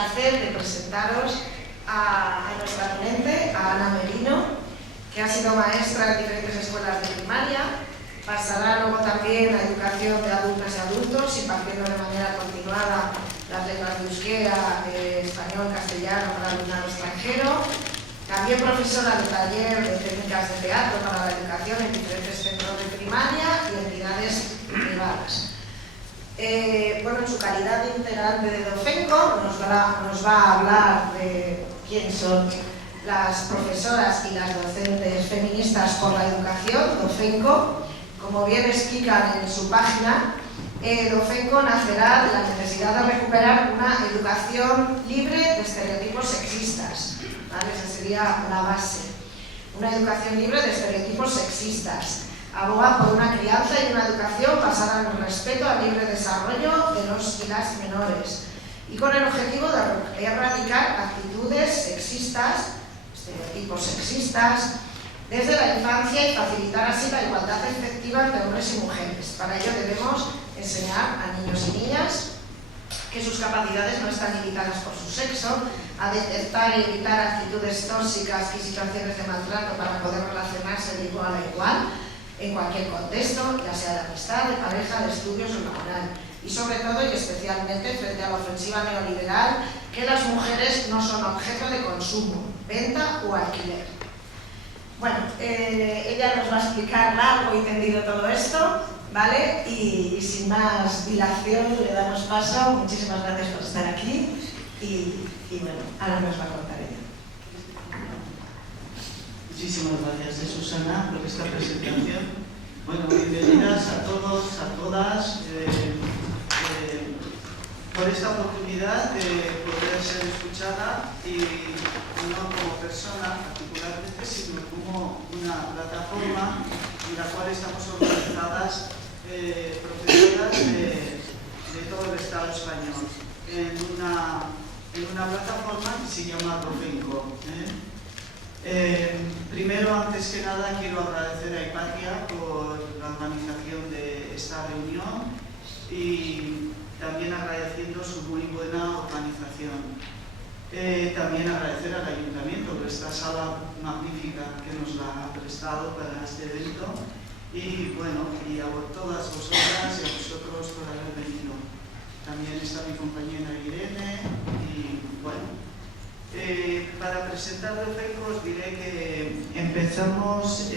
placer de presentaros a nuestra ponente, a Ana Merino, que ha sido maestra en diferentes escuelas de primaria, pasará luego también a educación de adultos y adultos, impartiendo de manera continuada las letras de euskera, español, castellano para alumnado extranjero. También profesora de taller de técnicas de teatro para la educación en diferentes centros de primaria y entidades privadas. En su calidad de integrante de Dofenco nos va a hablar de quién son las profesoras y las docentes feministas por la educación, Dofenco. Como bien explican en su página, Dofenco nacerá de la necesidad de recuperar una educación libre de estereotipos sexistas. ¿Vale? Esa sería la base. Una educación libre de estereotipos sexistas. Aboga por una crianza y una educación basada en el respeto al libre desarrollo de los y las menores. Y con el objetivo de erradicar actitudes sexistas, estereotipos sexistas, desde la infancia y facilitar así la igualdad efectiva entre hombres y mujeres. Para ello debemos enseñar a niños y niñas que sus capacidades no están limitadas por su sexo, a detectar y evitar actitudes tóxicas y situaciones de maltrato para poder relacionarse de igual a igual en cualquier contexto, ya sea de amistad, de pareja, de estudios o laboral. Y sobre todo y especialmente frente a la ofensiva neoliberal, que las mujeres no son objeto de consumo, venta o alquiler. Bueno, ella nos va a explicar largo y tendido todo esto, ¿vale? Y sin más dilación le damos paso. Muchísimas gracias por estar aquí y bueno, ahora nos va a contar ella. Muchísimas gracias, Susana, por esta presentación. Bueno, bienvenidas a todos, a todas, por esta oportunidad de poder ser escuchada y no como persona particularmente, sino como una plataforma en la cual estamos organizadas profesoras de todo el Estado español en una plataforma que se llama Dofenco. Primero, antes que nada, quiero agradecer a Hipatia por la organización de esta reunión y también agradeciendo su muy buena organización. También agradecer al Ayuntamiento por esta sala magnífica que nos la ha prestado para este evento y bueno, y a todas vosotras y a vosotros por haber venido. También está mi compañera Irene y bueno. Para presentar Dofenco os diré que empezamos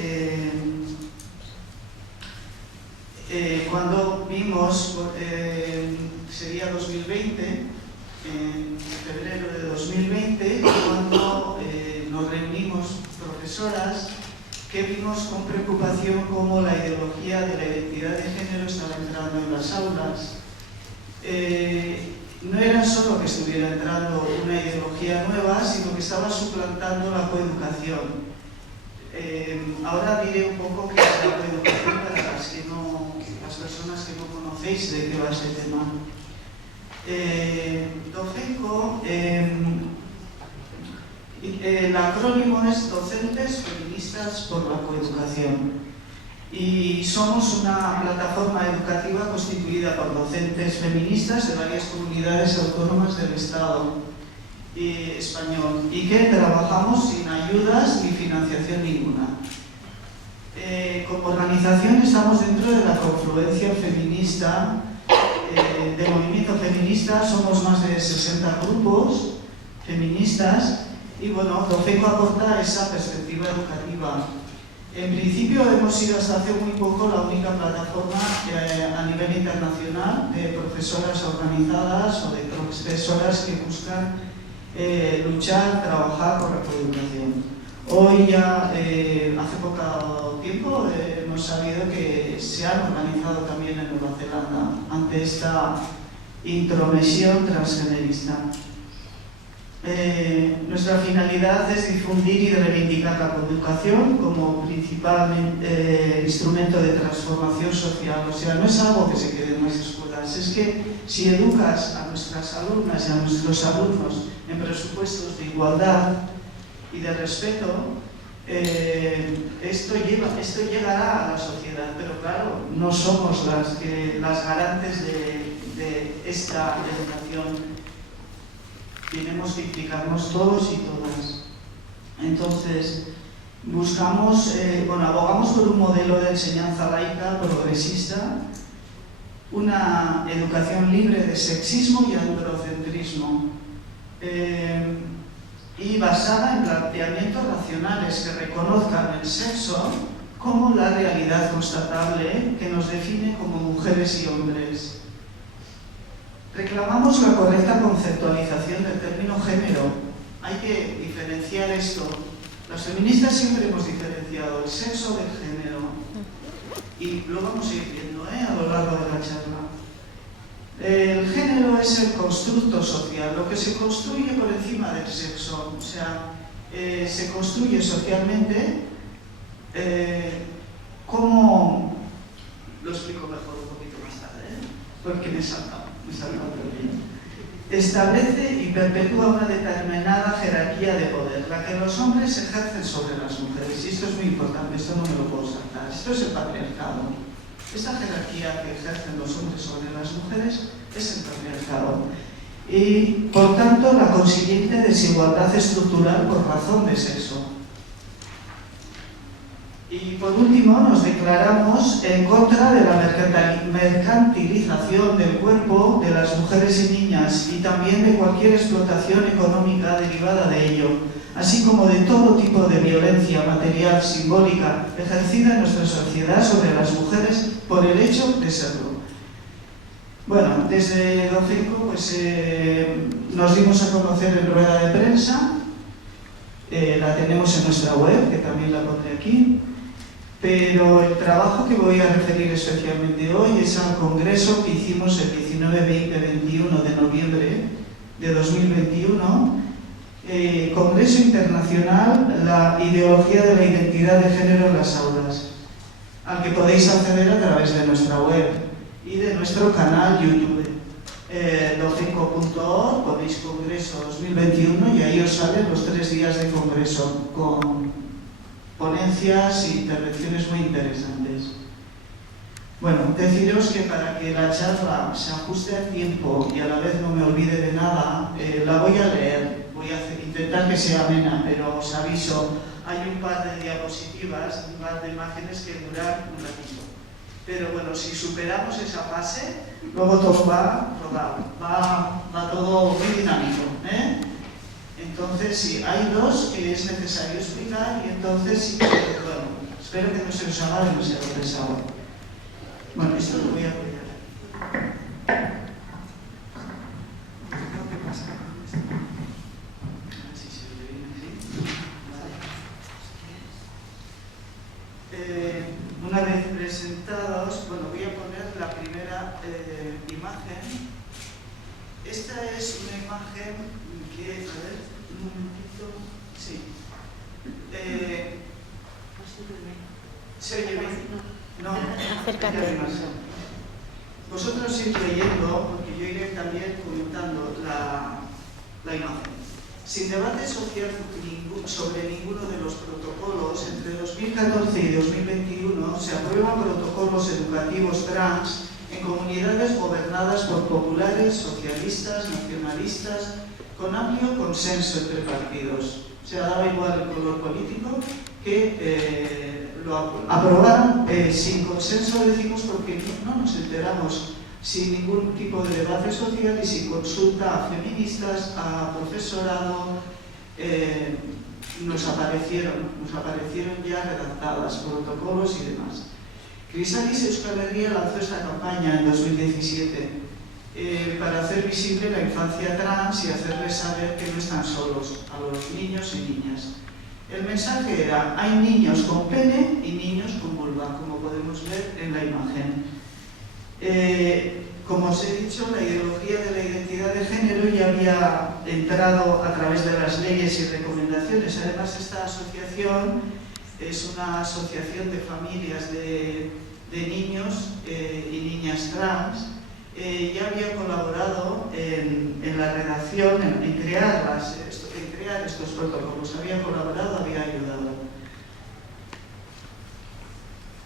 cuando vimos, sería 2020, en febrero de 2020, cuando nos reunimos profesoras que vimos con preocupación cómo la ideología de la identidad de género estaba entrando en las aulas. No era solo que estuviera entrando una ideología nueva, sino que estaba suplantando la coeducación. Ahora diré un poco qué es la coeducación para las personas que no conocéis de qué va este tema. Dofenco, el acrónimo es Docentes Feministas por la Coeducación. Y somos una plataforma educativa constituida por docentes feministas de varias comunidades autónomas del Estado español y que trabajamos sin ayudas ni financiación ninguna. Como organización estamos dentro de la confluencia feminista, del movimiento feminista. Somos más de 60 grupos feministas y bueno, Dofenco aporta esa perspectiva educativa. En principio hemos sido hasta hace muy poco la única plataforma a nivel internacional de profesoras organizadas o de profesoras que buscan luchar, trabajar por la coeducación. Hoy ya, hace poco tiempo, hemos sabido que se han organizado también en Nueva Zelanda ante esta intromisión transgenerista. Nuestra finalidad es difundir y reivindicar la coeducación como principal instrumento de transformación social. O sea, no es algo que se quede en las escuelas, es que si educas a nuestras alumnas y a nuestros alumnos en presupuestos de igualdad y de respeto, esto llegará a la sociedad, pero claro, no somos las garantes de esta educación. tenemos que implicarnos todos y todas. Entonces, buscamos, abogamos por un modelo de enseñanza laica, progresista, una educación libre de sexismo y androcentrismo, y basada en planteamientos racionales que reconozcan el sexo como la realidad constatable que nos define como mujeres y hombres. Reclamamos la correcta conceptualización del término género. Hay que diferenciar esto. Las feministas siempre hemos diferenciado el sexo del género. Y lo vamos a ir viendo a lo largo de la charla. El género es el constructo social, lo que se construye por encima del sexo. O sea, se construye socialmente como... Lo explico mejor un poquito más tarde, porque me he saltado bien. Establece y perpetúa una determinada jerarquía de poder, la que los hombres ejercen sobre las mujeres. Y esto es muy importante, esto no me lo puedo saltar. Esto es el patriarcado. Esta jerarquía que ejercen los hombres sobre las mujeres es el patriarcado. Y, por tanto, la consiguiente desigualdad estructural por razón de sexo. Y, por último, nos declaramos en contra de la mercantilización del cuerpo de las mujeres y niñas y también de cualquier explotación económica derivada de ello, así como de todo tipo de violencia material, simbólica, ejercida en nuestra sociedad sobre las mujeres por el hecho de serlo. Bueno, desde Docenco nos dimos a conocer en rueda de prensa, la tenemos en nuestra web, que también la pondré aquí, pero el trabajo que voy a referir especialmente hoy es al congreso que hicimos el 19, 20, 21 de noviembre de 2021, Congreso Internacional, la ideología de la identidad de género en las aulas, al que podéis acceder a través de nuestra web y de nuestro canal YouTube. Docenco.org, ponéis Congreso 2021 y ahí os salen los 3 días de congreso con ponencias e intervenciones muy interesantes. Bueno, deciros que para que la charla se ajuste al tiempo y a la vez no me olvide de nada, la voy a leer. Voy a intentar que sea amena, pero os aviso, hay un par de diapositivas, un par de imágenes que duran un ratito. Pero bueno, si superamos esa fase, luego todo va rodado, va todo muy dinámico, Entonces, sí, hay dos que es necesario explicar y entonces, sí, bueno, espero que no se os haga demasiado pesado. Bueno, esto lo voy a apoyar. ¿Qué pasa? A ver si se ve bien así. Vale. Una vez presentados, bueno, voy a poner la primera imagen. Esta es una imagen que, a ver, un momentito, sí. ¿Se oye bien? No, acércate. Vosotros ir leyendo, porque yo iré también comentando la imagen. Sin debate social sobre ninguno de los protocolos, entre 2014 y 2021 se aprueban protocolos educativos trans en comunidades gobernadas por populares, socialistas, nacionalistas, con amplio consenso entre partidos. O sea, daba igual el color político que lo aprobaron sin consenso, decimos, porque no nos enteramos, sin ningún tipo de debate social y sin consulta a feministas, a profesorado. Nos aparecieron ya redactadas, protocolos y demás. Chrysalis Euskal Herria lanzó esta campaña en 2017 para hacer visible la infancia trans y hacerles saber que no están solos, a los niños y niñas. El mensaje era: hay niños con pene y niños con vulva, como podemos ver en la imagen. Como os he dicho, la ideología de la identidad de género ya había entrado a través de las leyes y recomendaciones. Además, esta asociación es una asociación de familias de niños y niñas trans. Ya había colaborado en la redacción, en crear estos protocolos. Había colaborado, había ayudado.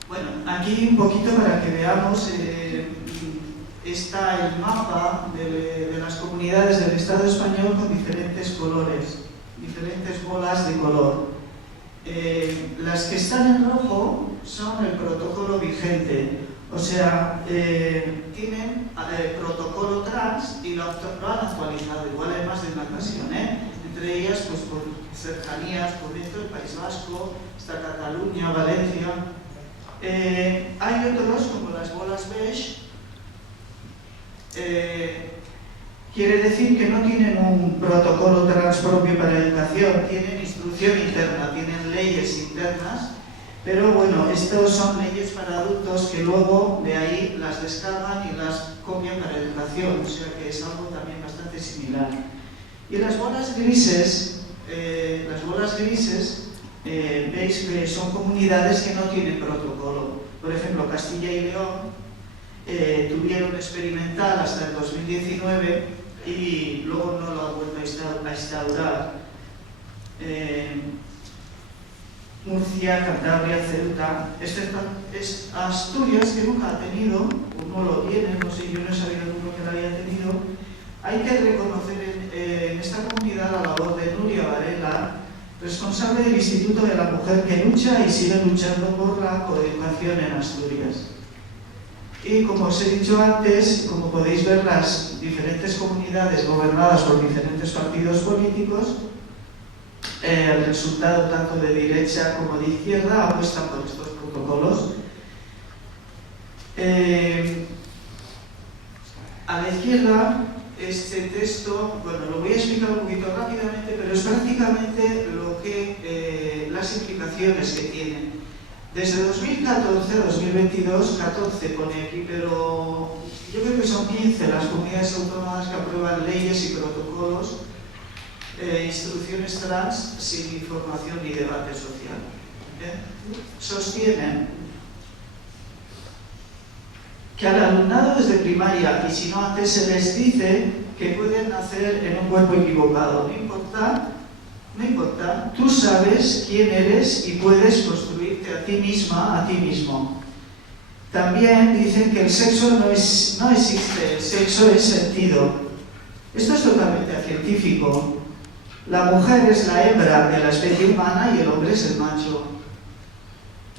Bueno, aquí un poquito para que veamos, está el mapa de las comunidades del Estado español con diferentes diferentes bolas de color. Las que están en rojo son el protocolo vigente, o sea, tienen protocolo trans y lo han actualizado, igual hay más de una ocasión, entre ellas pues por cercanías, por dentro del País Vasco, está Cataluña, Valencia. Hay otros como las bolas beige, quiere decir que no tienen un protocolo trans propio para educación, tienen instrucción interna, tienen leyes internas, pero bueno, estos son leyes para adultos que luego de ahí las descargan y las copian para educación, o sea que es algo también bastante similar. Y las bolas grises, veis que son comunidades que no tienen protocolo. Por ejemplo, Castilla y León tuvieron experimental hasta el 2019 y luego no lo ha vuelto a instaurar. Murcia, Cantabria, Ceuta, es Asturias, que nunca ha tenido, o no lo tiene, no sé, yo no he sabido nunca que lo haya tenido. Hay que reconocer en esta comunidad la labor de Nuria Varela, responsable del Instituto de la Mujer, que lucha y sigue luchando por la coeducación en Asturias. Y como os he dicho antes, como podéis ver, las diferentes comunidades gobernadas por diferentes partidos políticos, el resultado tanto de derecha como de izquierda apuestan por estos protocolos. A la izquierda, este texto, bueno, lo voy a explicar un poquito rápidamente, pero es prácticamente lo que, las implicaciones que tienen. Desde 2014 a 2022, 14 pone aquí, pero yo creo que son 15 las comunidades autónomas que aprueban leyes y protocolos, instrucciones trans sin información ni debate social. Sostienen que al alumnado desde primaria, y si no antes, se les dice que pueden nacer en un cuerpo equivocado. No importa, tú sabes quién eres y puedes construirte a ti misma, a ti mismo. También dicen que el sexo no existe, el sexo es sentido. Esto es totalmente científico. La mujer es la hembra de la especie humana y el hombre es el macho.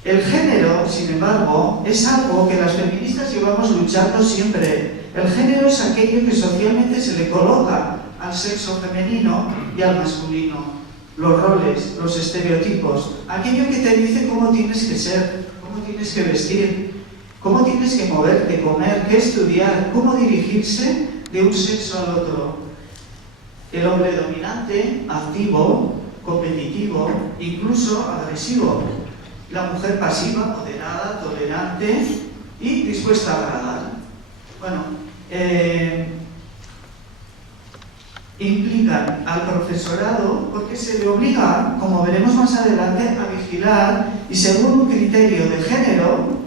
El género, sin embargo, es algo que las feministas llevamos luchando siempre. El género es aquello que socialmente se le coloca al sexo femenino y al masculino. Los roles, los estereotipos, aquello que te dice cómo tienes que ser, cómo tienes que vestir, cómo tienes que moverte, comer, qué estudiar, cómo dirigirse de un sexo al otro. El hombre dominante, activo, competitivo, incluso agresivo. La mujer pasiva, moderada, tolerante y dispuesta a agradar. Bueno, implican al profesorado porque se le obliga, como veremos más adelante, a vigilar y según un criterio de género,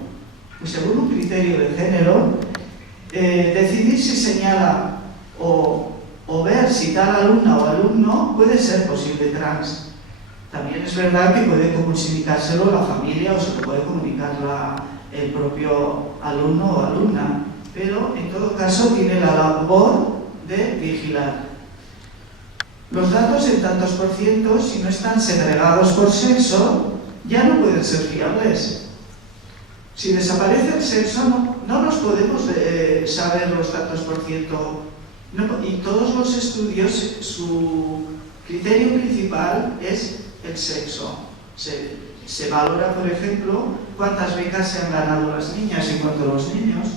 decidir si señala o ver si tal alumna o alumno puede ser posible trans. También es verdad que puede comunicárselo la familia o se lo puede comunicar el propio alumno o alumna, pero en todo caso tiene la labor de vigilar. Los datos en tantos por cientos, si no están segregados por sexo, ya no pueden ser fiables. Si desaparece el sexo, no nos podemos saber los datos por ciento. No, y todos los estudios, su criterio principal es el sexo. Se valora, por ejemplo, cuántas becas se han ganado las niñas y cuántos los niños,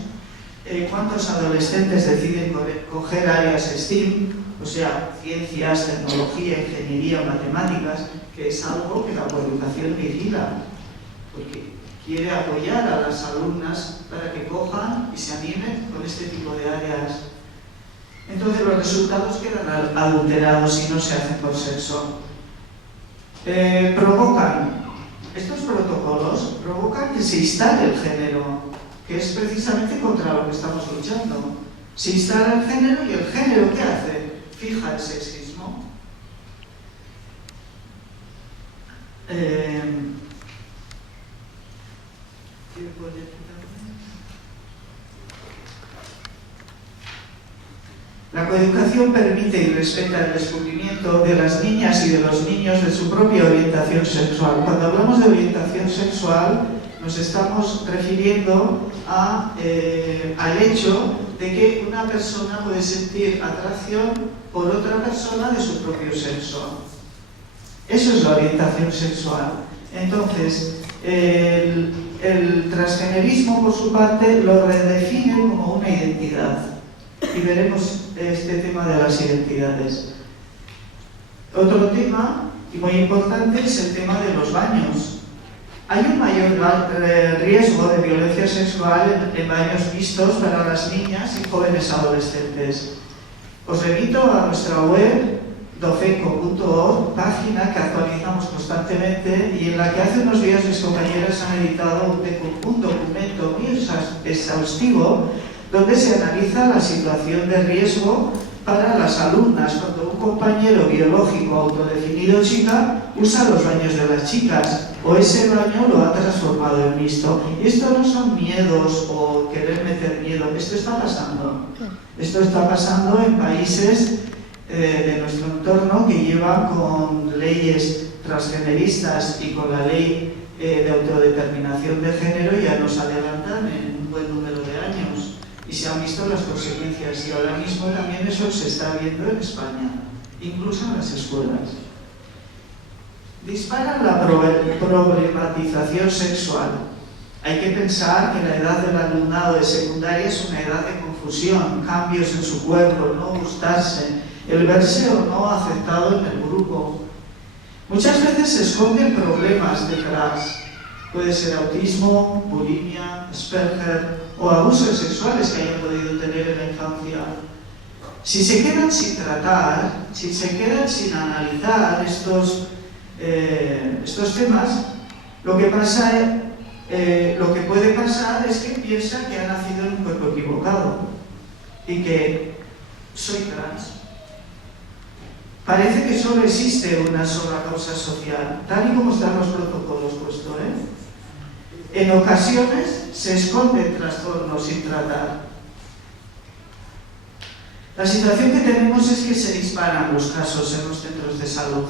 cuántos adolescentes deciden coger áreas STEAM, o sea, ciencias, tecnología, ingeniería, matemáticas, que es algo que la coeducación vigila, porque quiere apoyar a las alumnas para que cojan y se animen con este tipo de áreas. Entonces los resultados quedan adulterados si no se hacen por sexo. Estos protocolos provocan que se instale el género, que es precisamente contra lo que estamos luchando. Se instala el género y el género, ¿qué hace? Fija el sexismo. La La coeducación permite y respeta el descubrimiento de las niñas y de los niños de su propia orientación sexual. Cuando hablamos de orientación sexual, nos estamos refiriendo al hecho de que una persona puede sentir atracción por otra persona de su propio sexo. Eso es la orientación sexual. Entonces, el transgenerismo, por su parte, lo redefine como una identidad. Y veremos este tema de las identidades. Otro tema, y muy importante, es el tema de los baños. Hay un mayor riesgo de violencia sexual en baños mixtos para las niñas y jóvenes adolescentes. Os remito a nuestra web, docenco.org, página que actualizamos constantemente y en la que hace unos días mis compañeras han editado un documento muy exhaustivo donde se analiza la situación de riesgo para las alumnas cuando un compañero biológico autodefinido chica usa los baños de las chicas o ese baño lo ha transformado en mixto. Y esto no son miedos o querer meter miedo, esto está pasando. Esto está pasando en países de nuestro entorno que llevan con leyes transgeneristas y con la ley de autodeterminación de género ya nos adelantan en un buen número de años. Y se han visto las consecuencias y ahora mismo también eso se está viendo en España, incluso en las escuelas. Dispara la problematización sexual. Hay que pensar que la edad del alumnado de secundaria es una edad de confusión, cambios en su cuerpo, no gustarse, el verse o no aceptado en el grupo. Muchas veces se esconden problemas detrás. Puede ser autismo, bulimia, Asperger o abusos sexuales que hayan podido tener en la infancia. Si se quedan sin tratar, si se quedan sin analizar estos temas, lo que puede pasar es que piensan que ha nacido en un cuerpo equivocado y que soy trans. Parece que solo existe una sola causa social, tal y como están los protocolos puestos, En ocasiones se esconden trastornos sin tratar. La situación que tenemos es que se disparan los casos en los centros de salud,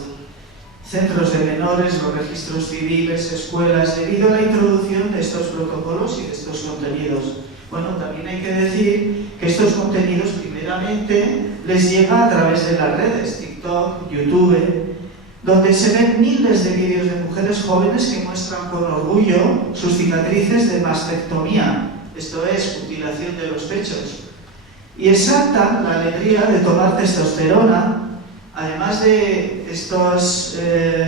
centros de menores, los registros civiles, escuelas, debido a la introducción de estos protocolos y de estos contenidos. Bueno, también hay que decir que estos contenidos primeramente les llega a través de las redes, TikTok, YouTube, donde se ven miles de vídeos de mujeres jóvenes que muestran con orgullo sus cicatrices de mastectomía, esto es, mutilación de los pechos, y exaltan la alegría de tomar testosterona. Además de estos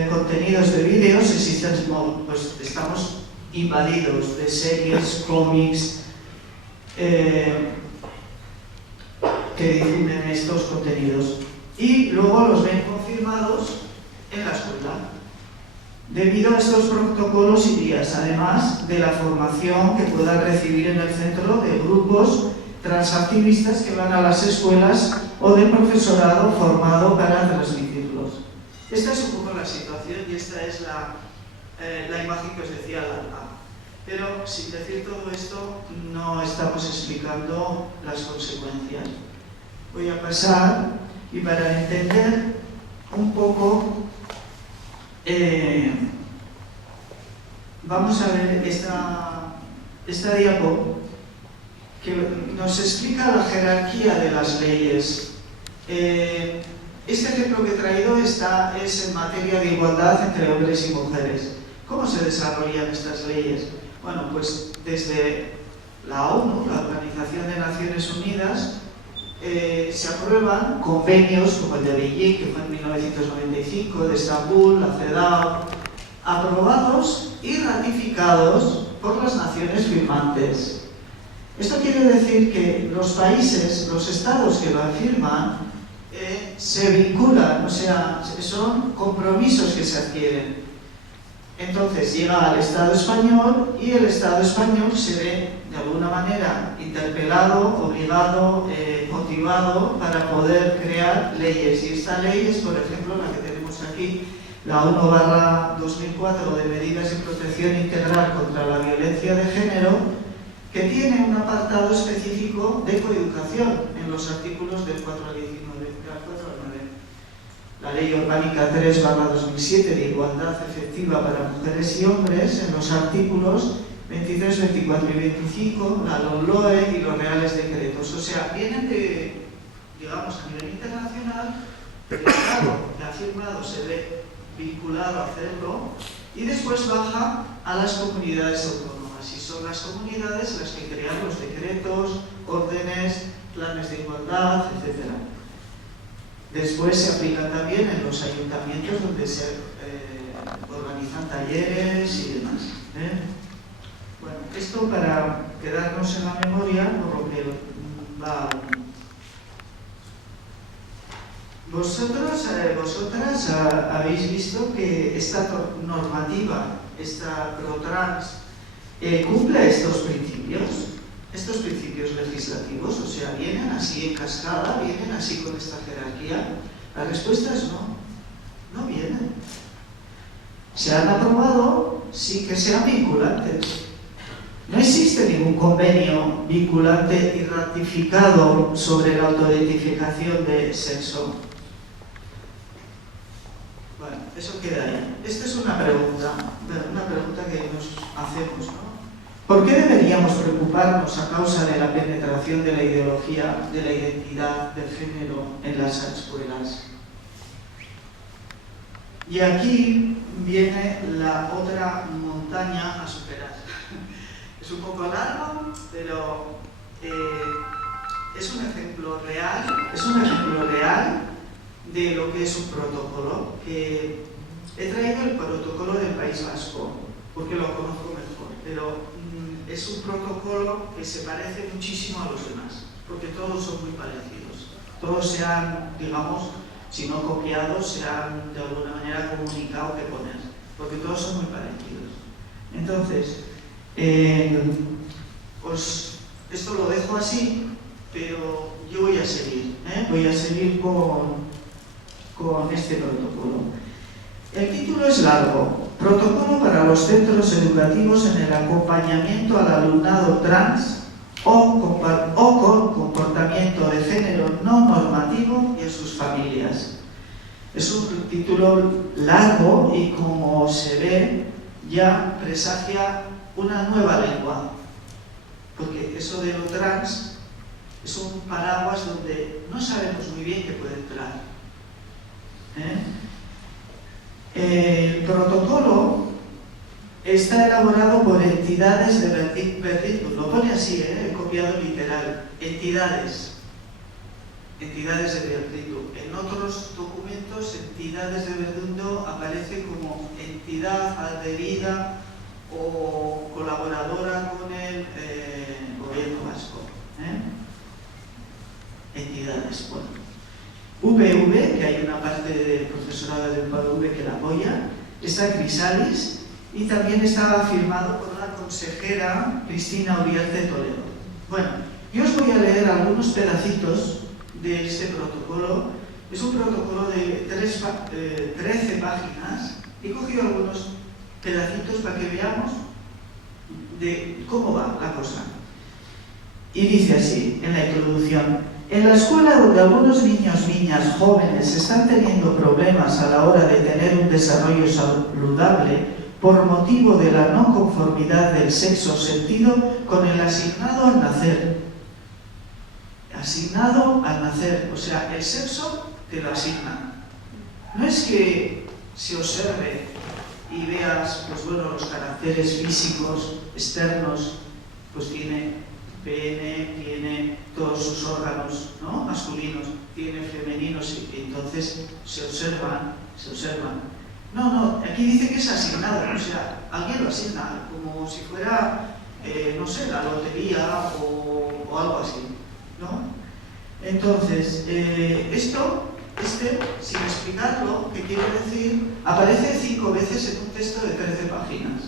contenidos de vídeos, estamos invadidos de series, cómics, que difunden estos contenidos y luego los ven confirmados en la escuela debido a estos protocolos y guías, además de la formación que puedan recibir en el centro de grupos transactivistas que van a las escuelas o de profesorado formado para transmitirlos. Esta es un poco la situación y esta es la imagen que os decía Alba. Pero sin decir todo esto no estamos explicando las consecuencias. Voy a pasar y para entender un poco vamos a ver esta diapo que nos explica la jerarquía de las leyes. Este ejemplo que he traído es en materia de igualdad entre hombres y mujeres. ¿Cómo se desarrollan estas leyes? Bueno, pues desde la ONU, la Organización de Naciones Unidas, se aprueban convenios como el de Beijing, que fue en 1995, de Estambul, la CEDAW, aprobados y ratificados por las naciones firmantes. Esto quiere decir que los países, los estados que lo firman, se vinculan, o sea, son compromisos que se adquieren. Entonces llega al Estado español y el Estado español se ve de alguna manera interpelado, obligado, motivado para poder crear leyes. Y esta ley es, por ejemplo, la que tenemos aquí, la 1/2004 de medidas de protección integral contra la violencia de género, que tiene un apartado específico de coeducación en los artículos del 4 al 19, del 4 al 9. La Ley Orgánica 3/2007 de Igualdad Efectiva para Mujeres y Hombres, en los artículos 23, 24 y 25, la LOMLOE y los Reales Decretos. O sea, vienen de, digamos, a nivel internacional, el Estado que ha firmado se ve vinculado a hacerlo y después baja a las comunidades autónomas. Y son las comunidades las que crean los decretos, órdenes, planes de igualdad, etc. Después se aplican también en los ayuntamientos donde se organizan talleres y demás. Bueno, esto para quedarnos en la memoria por lo que va. Vosotras habéis visto que esta normativa, esta ProTrans, cumple estos principios legislativos, o sea, vienen así en cascada, vienen así con esta jerarquía. La respuesta es no vienen. Se han aprobado, sí que sean vinculantes. No existe ningún convenio vinculante y ratificado sobre la autoidentificación de sexo. Bueno, eso queda ahí. Esta es una pregunta que nos hacemos, ¿no? ¿Por qué deberíamos preocuparnos a causa de la penetración de la ideología de la identidad de género en las escuelas? Y aquí viene la otra montaña a superar. Es un poco largo, pero es un ejemplo real de lo que es un protocolo. Que he traído el protocolo del País Vasco, porque lo conozco mejor, pero es un protocolo que se parece muchísimo a los demás, porque todos son muy parecidos. Todos se han, digamos, si no copiado, se han de alguna manera comunicado qué poner, porque todos son muy parecidos. Entonces, esto lo dejo así, pero yo voy a seguir con este protocolo. El título es largo: Protocolo para los centros educativos en el acompañamiento al alumnado trans o con comportamiento de género no normativo y a sus familias. Es un título largo y, como se ve, ya presagia una nueva lengua, porque eso de lo trans es un paraguas donde no sabemos muy bien qué puede entrar. El protocolo está elaborado por entidades de Verdún, lo pone así, he copiado literal, entidades de Verdún. En otros documentos, entidades de Verdún aparece como entidad adherida o colaboradora con el gobierno vasco. Entidades, bueno. UPV, que hay una parte del profesorado de UPV que la apoya, está Crisalis y también está firmado por la consejera Cristina Uriarte Toledo. Bueno, yo os voy a leer algunos pedacitos de este protocolo. Es un protocolo de 13 páginas. He cogido algunos pedacitos para que veamos de cómo va la cosa. Y dice así, en la introducción: en la escuela donde algunos niños, niñas, jóvenes están teniendo problemas a la hora de tener un desarrollo saludable por motivo de la no conformidad del sexo sentido con el asignado al nacer. Asignado al nacer, o sea, el sexo te lo asignan. No es que se observe y veas, pues bueno, los caracteres físicos externos, pues tiene pene, tiene todos sus órganos, ¿no?, masculinos, tiene femeninos, y entonces se observan. No, aquí dice que es asignado, o sea, alguien lo asigna, como si fuera, no sé, la lotería o algo así, ¿no? Entonces, sin explicarlo, ¿qué quiere decir? Aparece 5 veces en un texto de 13 páginas.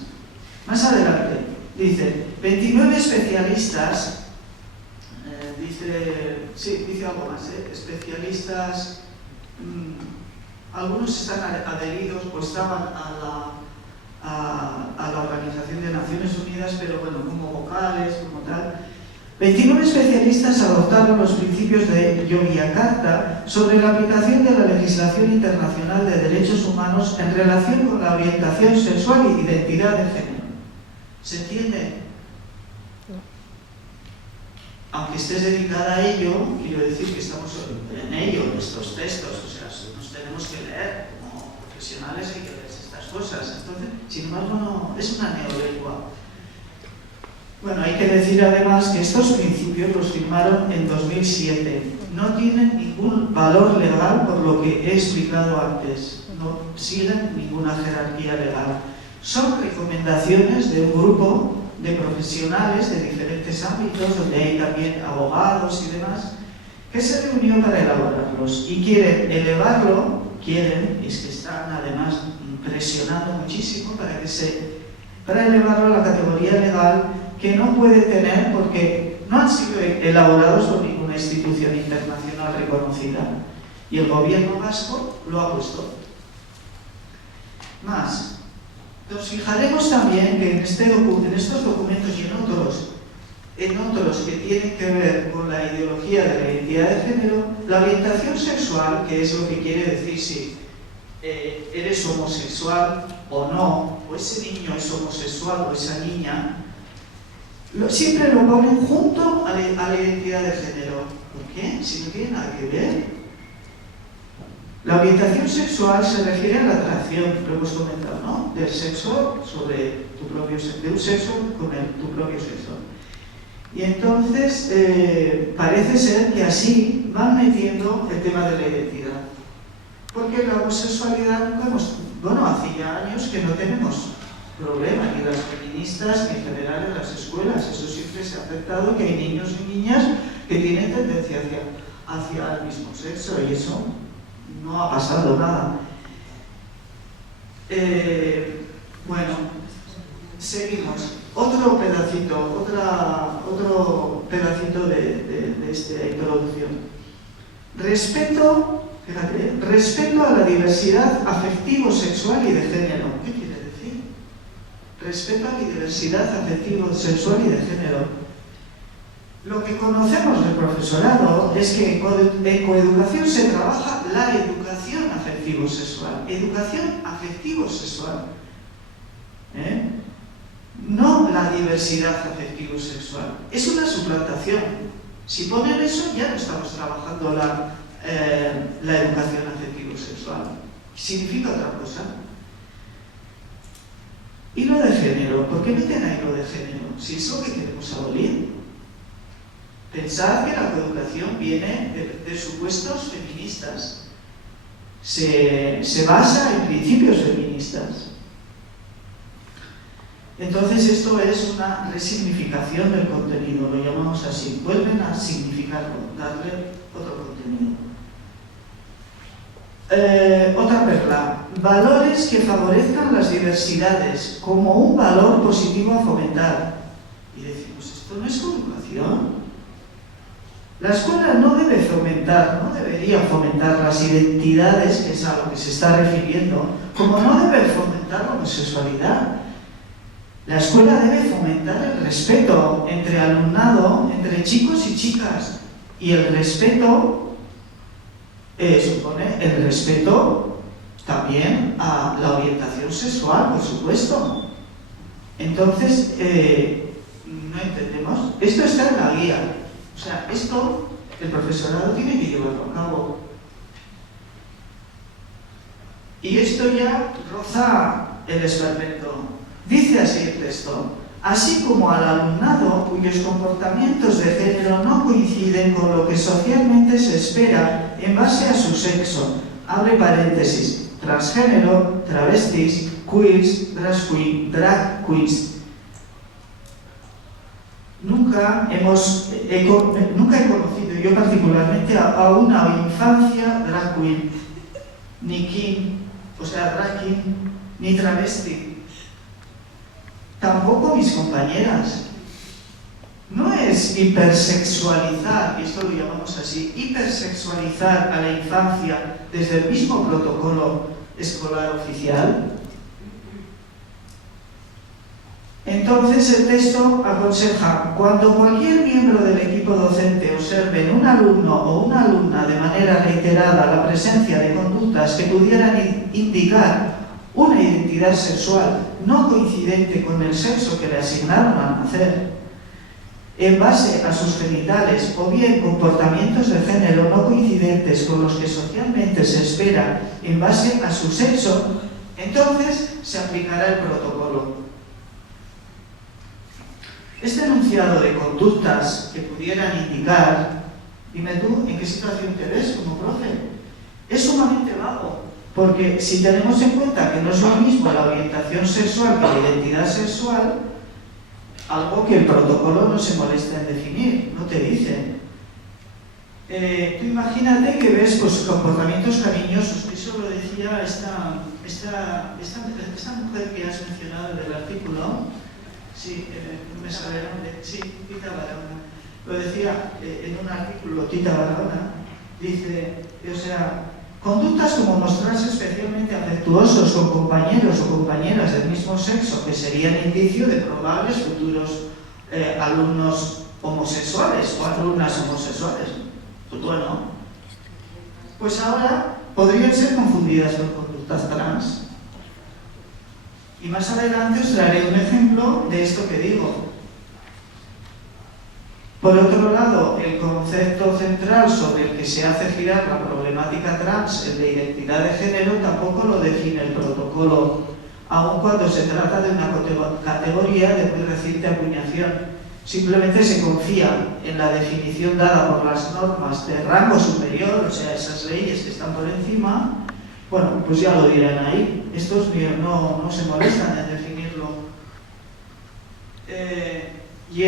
Más adelante, dice, 29 especialistas, dice algo más, especialistas, algunos están adheridos o estaban a la Organización de Naciones Unidas, pero bueno, como vocales, como tal. 29 especialistas adoptaron los principios de Yogyakarta sobre la aplicación de la legislación internacional de derechos humanos en relación con la orientación sexual y identidad de género. ¿Se entiende? Aunque estés dedicada a ello, quiero decir que estamos en ello, en estos textos, o sea, nos tenemos que leer, como profesionales hay que leer estas cosas. Entonces, sin embargo, no, es una neolengua. Bueno, hay que decir además que estos principios los firmaron en 2007. No tienen ningún valor legal por lo que he explicado antes. No siguen ninguna jerarquía legal. Son recomendaciones de un grupo de profesionales de diferentes ámbitos, donde hay también abogados y demás, que se reunió para elaborarlos y quieren elevarlo, y es que están además presionando muchísimo para elevarlo a la categoría legal que no puede tener porque no han sido elaborados por ninguna institución internacional reconocida y el gobierno vasco lo ha puesto. Más. Nos fijaremos también que en estos documentos y en otros que tienen que ver con la ideología de la identidad de género, la orientación sexual, que es lo que quiere decir si eres homosexual o no, o ese niño es homosexual o esa niña, siempre lo ponen junto a la identidad de género. ¿Por qué? Si no tiene nada que ver. La orientación sexual se refiere a la atracción, lo hemos comentado, ¿no? Del sexo sobre tu propio sexo, de un sexo con tu propio sexo. Y entonces parece ser que así van metiendo el tema de la identidad. Porque la homosexualidad nunca hace ya años que no tenemos problema, ni las feministas, ni en general en las escuelas. Eso siempre se ha aceptado, que hay niños y niñas que tienen tendencia hacia el mismo sexo, y eso no ha pasado nada. Bueno, seguimos. Otro pedacito de esta introducción. Respeto a la diversidad afectivo-sexual y de género. ¿Qué quiere decir? Respeto a la diversidad afectivo-sexual y de género. Lo que conocemos del profesorado es que en coeducación se trabaja la educación afectivo-sexual. Educación afectivo-sexual. No la diversidad afectivo-sexual. Es una suplantación. Si ponen eso, ya no estamos trabajando la educación afectivo-sexual. Significa otra cosa. ¿Y lo de género? ¿Por qué meten ahí lo de género? Si es lo que queremos abolir. Pensad que la coeducación viene de supuestos feministas. Se basa en principios feministas. Entonces esto es una resignificación del contenido, lo llamamos así. Vuelven a significarlo, darle otro contenido. Otra perla. Valores que favorezcan las diversidades como un valor positivo a fomentar. Y decimos, esto no es coeducación. La escuela no debería fomentar las identidades, que es a lo que se está refiriendo, como no debe fomentar la homosexualidad. La escuela debe fomentar el respeto entre alumnado, entre chicos y chicas. Y el respeto supone el respeto también a la orientación sexual, por supuesto. Entonces, no entendemos. Esto está en la guía. O sea, esto el profesorado tiene que llevarlo a cabo. Y esto ya roza el esperpento. Dice así el texto: así como al alumnado cuyos comportamientos de género no coinciden con lo que socialmente se espera en base a su sexo, abre paréntesis, transgénero, travestis, queers, drag queens. Nunca he conocido yo particularmente a una infancia drag queen, ni king, o sea, drag king, ni travesti. Tampoco mis compañeras. No es hipersexualizar, y esto lo llamamos así, hipersexualizar a la infancia desde el mismo protocolo escolar oficial. Entonces el texto aconseja: cuando cualquier miembro del equipo docente observe en un alumno o una alumna de manera reiterada la presencia de conductas que pudieran indicar una identidad sexual no coincidente con el sexo que le asignaron al nacer, en base a sus genitales, o bien comportamientos de género no coincidentes con los que socialmente se espera en base a su sexo, entonces se aplicará el protocolo. Este enunciado de conductas que pudieran indicar, dime tú, ¿en qué situación te ves como profe? Es sumamente vago, porque si tenemos en cuenta que no es lo mismo la orientación sexual que la identidad sexual, algo que el protocolo no se molesta en definir, no te dice. Tú imagínate que ves pues, comportamientos cariñosos, que eso lo decía esta mujer que has mencionado del artículo. Sí, no me sabe dónde. Sí, Tita Barahona. Lo decía en un artículo Tita Barahona. Dice, o sea, conductas como mostrarse especialmente afectuosos con compañeros o compañeras del mismo sexo, que serían indicio de probables futuros alumnos homosexuales o alumnas homosexuales. Pues bueno, pues ahora podrían ser confundidas con conductas trans. Y más adelante os traeré un ejemplo de esto que digo. Por otro lado, el concepto central sobre el que se hace girar la problemática trans, el de identidad de género, tampoco lo define el protocolo, aun cuando se trata de una categoría de muy reciente acuñación. Simplemente se confía en la definición dada por las normas de rango superior, o sea, esas leyes que están por encima. Bueno, pues ya lo dirán ahí. Estos no se molestan en definirlo. Y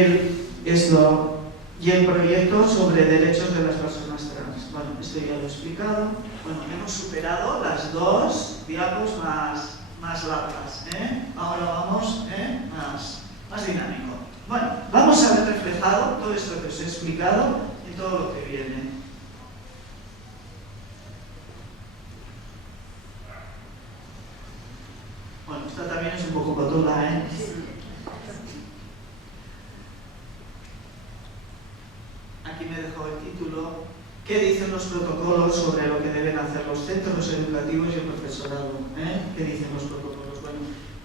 el proyecto sobre derechos de las personas trans. Bueno, esto ya lo he explicado. Bueno, hemos superado las dos diapos más largas. Ahora vamos más dinámico. Bueno, vamos a ver reflejado todo esto que os he explicado en todo lo que viene. Bueno, esta también es un poco cotuda, Aquí me he dejado el título. ¿Qué dicen los protocolos sobre lo que deben hacer los centros educativos y el profesorado? ¿Qué dicen los protocolos? Bueno,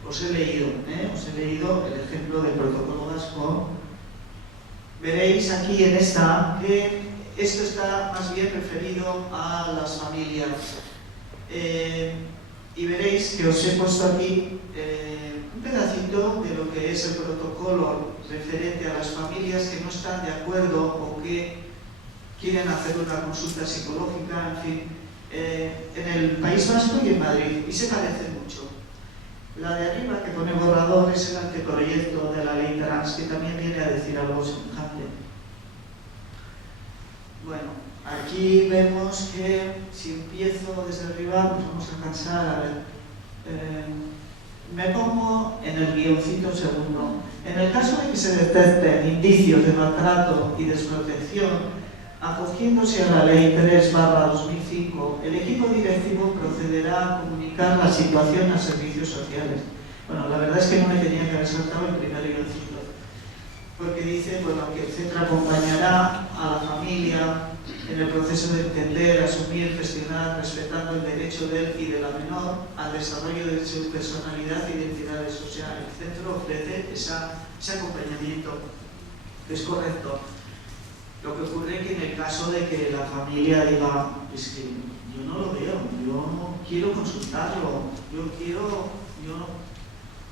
os he leído el ejemplo del protocolo vasco. Veréis aquí en esta que esto está más bien referido a las familias. Y veréis que os he puesto aquí un pedacito de lo que es el protocolo referente a las familias que no están de acuerdo o que quieren hacer una consulta psicológica, en fin, en el País Vasco y en Madrid, y se parece mucho. La de arriba, que pone borrador, es el anteproyecto de la ley trans, que también viene a decir algo semejante. Bueno, aquí vemos que si empiezo desde arriba, pues vamos a cansar. A ver, me pongo en el guioncito segundo. En el caso de que se detecten indicios de maltrato y desprotección, acogiéndose a la Ley 3/2005, el equipo directivo procederá a comunicar la situación a servicios sociales. Bueno, la verdad es que no me tenía que haber saltado el primer guioncito, porque dice, bueno, que el centro acompañará a la familia en el proceso de entender, asumir, gestionar, respetando el derecho de él y de la menor al desarrollo de su personalidad e identidad social. El centro ofrece ese acompañamiento, que es correcto. Lo que ocurre es que en el caso de que la familia diga, es que yo no lo veo, yo no quiero consultarlo,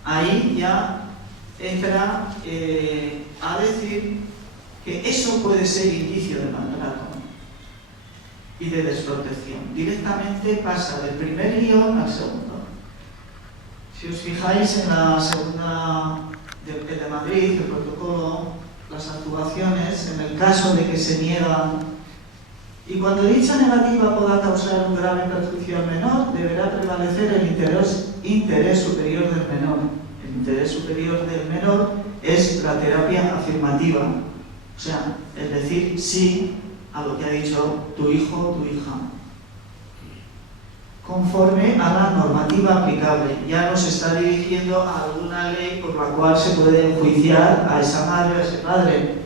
ahí ya entra a decir que eso puede ser indicio de maltrato y de desprotección. Directamente pasa del primer guión al segundo. Si os fijáis en la segunda de Madrid, el protocolo, las actuaciones, en el caso de que se niegan, y cuando dicha negativa pueda causar un grave perjuicio al menor, deberá prevalecer el interés superior del menor. El interés superior del menor es la terapia afirmativa, o sea, es decir sí a lo que ha dicho tu hijo o tu hija. conforme a la normativa aplicable. Ya nos está dirigiendo a alguna ley por la cual se puede enjuiciar a esa madre o a ese padre.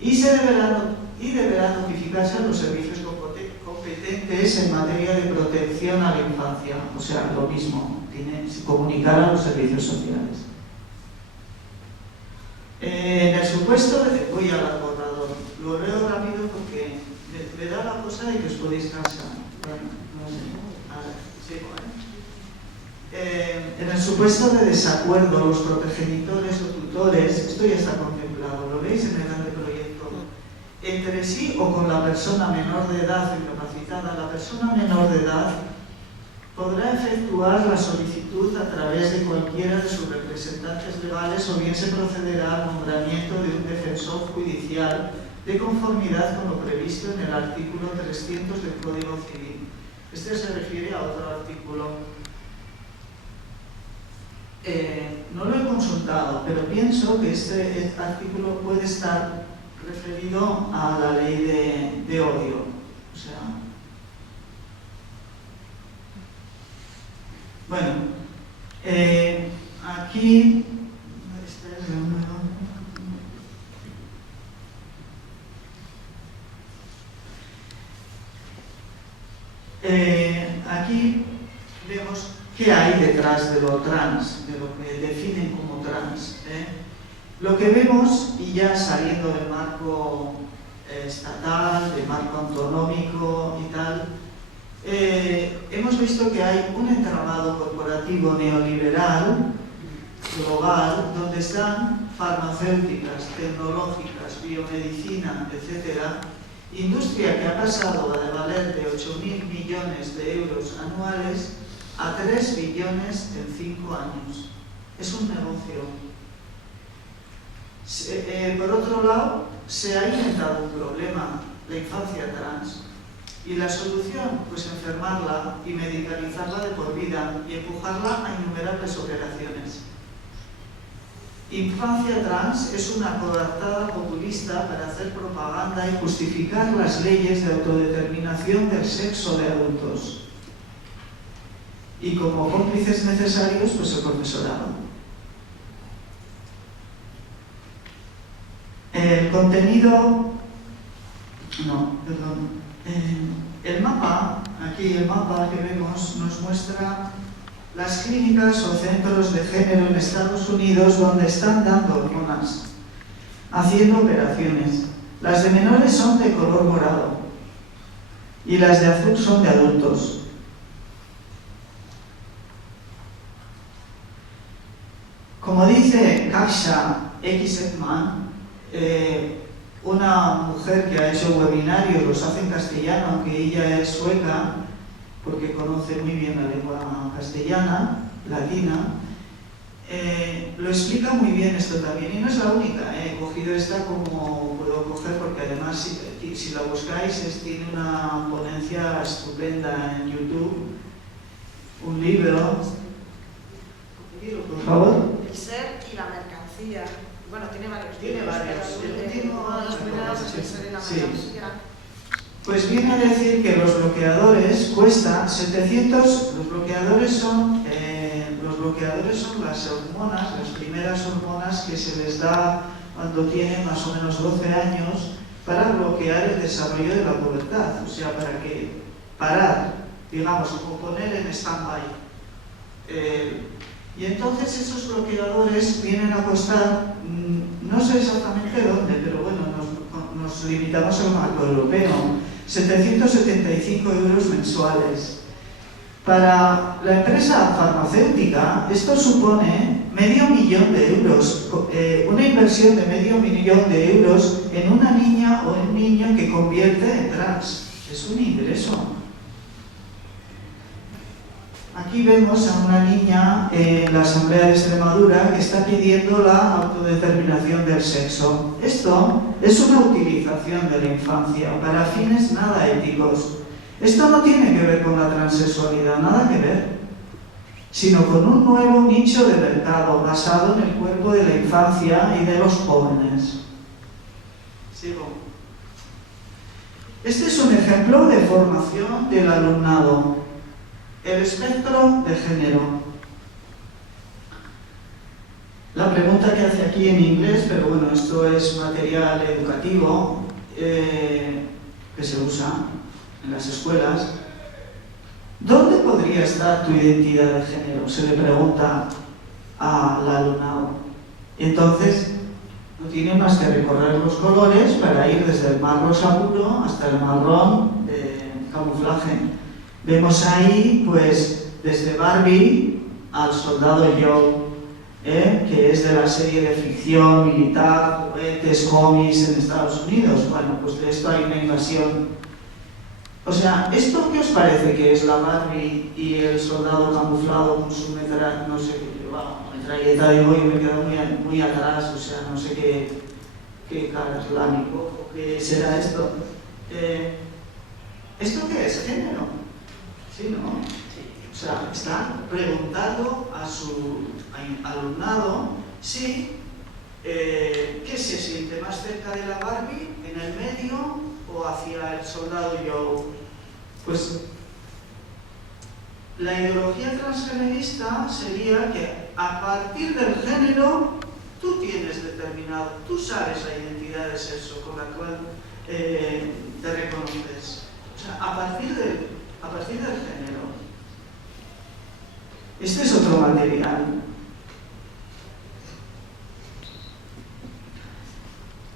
Y deberá notificarse a los servicios competentes en materia de protección a la infancia. O sea, lo mismo, tiene que comunicar a los servicios sociales. En el supuesto de... Voy al borrador. Lo leo rápido porque me da la cosa de que os podéis cansar. Bueno, no sé. En el supuesto de desacuerdo, los progenitores o tutores, esto ya está contemplado, lo veis en el anteproyecto, entre sí o con la persona menor de edad incapacitada, la persona menor de edad podrá efectuar la solicitud a través de cualquiera de sus representantes legales o bien se procederá al nombramiento de un defensor judicial de conformidad con lo previsto en el artículo 300 del Código Civil. Este se refiere a otro artículo. No lo he consultado, pero pienso que este artículo puede estar referido a la ley de odio. O sea, bueno, aquí... aquí vemos qué hay detrás de lo trans, de lo que definen como trans. Lo que vemos, y ya saliendo del marco estatal, del marco autonómico y tal, hemos visto que hay un entramado corporativo neoliberal, global, donde están farmacéuticas, tecnológicas, biomedicina, etcétera, industria que ha pasado de valer de 8.000 millones de euros anuales a 3 billones en 5 años. Es un negocio. Por otro lado, se ha inventado un problema, la infancia trans. Y la solución, pues enfermarla y medicalizarla de por vida y empujarla a innumerables operaciones. Infancia trans es una coartada populista para hacer propaganda y justificar las leyes de autodeterminación del sexo de adultos. Y como cómplices necesarios, pues el profesorado. El contenido... No, perdón. El mapa, aquí el mapa que vemos nos muestra las clínicas o centros de género en Estados Unidos donde están dando hormonas, haciendo operaciones. Las de menores son de color morado y las de azul son de adultos. Como dice Kasia Ekman, una mujer que ha hecho webinarios, los hace en castellano, aunque ella es sueca, porque conoce muy bien la lengua castellana, latina, lo explica muy bien esto también, y no es la única, he cogido esta como puedo coger, porque además si la buscáis tiene una ponencia estupenda en YouTube, un libro, por favor. El ser y la mercancía. Bueno, tiene varios. Tiene varios. Uno de los primeros es el ser y la mercancía. Pues viene a decir que los bloqueadores cuestan 700. Los bloqueadores son las hormonas, las primeras hormonas que se les da cuando tienen más o menos 12 años para bloquear el desarrollo de la pubertad. O sea, para que parar, digamos, como poner en stand-by. Y entonces esos bloqueadores vienen a costar, no sé exactamente dónde, pero bueno, nos limitamos al marco europeo, 775 euros mensuales. Para la empresa farmacéutica, esto supone $500.000 de euros, una inversión de $500.000 de euros en una niña o un niño que convierte en trans. Es un ingreso. Aquí vemos a una niña en la Asamblea de Extremadura que está pidiendo la autodeterminación del sexo. Esto es una utilización de la infancia para fines nada éticos. Esto no tiene que ver con la transexualidad, nada que ver, sino con un nuevo nicho de mercado basado en el cuerpo de la infancia y de los jóvenes. Sigo. Este es un ejemplo de formación del alumnado. El espectro de género. La pregunta que hace aquí en inglés, pero bueno, esto es material educativo que se usa en las escuelas. ¿Dónde podría estar tu identidad de género? Se le pregunta al alumnado. Y entonces no tiene más que recorrer los colores para ir desde el más rosa puro hasta el marrón de camuflaje. Vemos ahí, pues, desde Barbie al soldado Joe, que es de la serie de ficción militar, juguetes, cómics en Estados Unidos. Bueno, pues de esto hay una invasión. O sea, ¿esto qué os parece que es la Barbie y el soldado camuflado con su metralleta? No sé qué, metralleta, digo, y me quedo muy atrás, o sea, no sé qué cara islámico, o qué será esto. ¿Esto qué es? ¿Género? ¿Sí, no? O sea, está preguntando a su alumnado si ¿qué se siente más cerca de la Barbie, en el medio o hacia el soldado Joe? Pues la ideología transgenerista sería que a partir del género tú tienes determinado, tú sabes la identidad de sexo con la cual te reconoces. O sea, a partir del género. Este es otro material.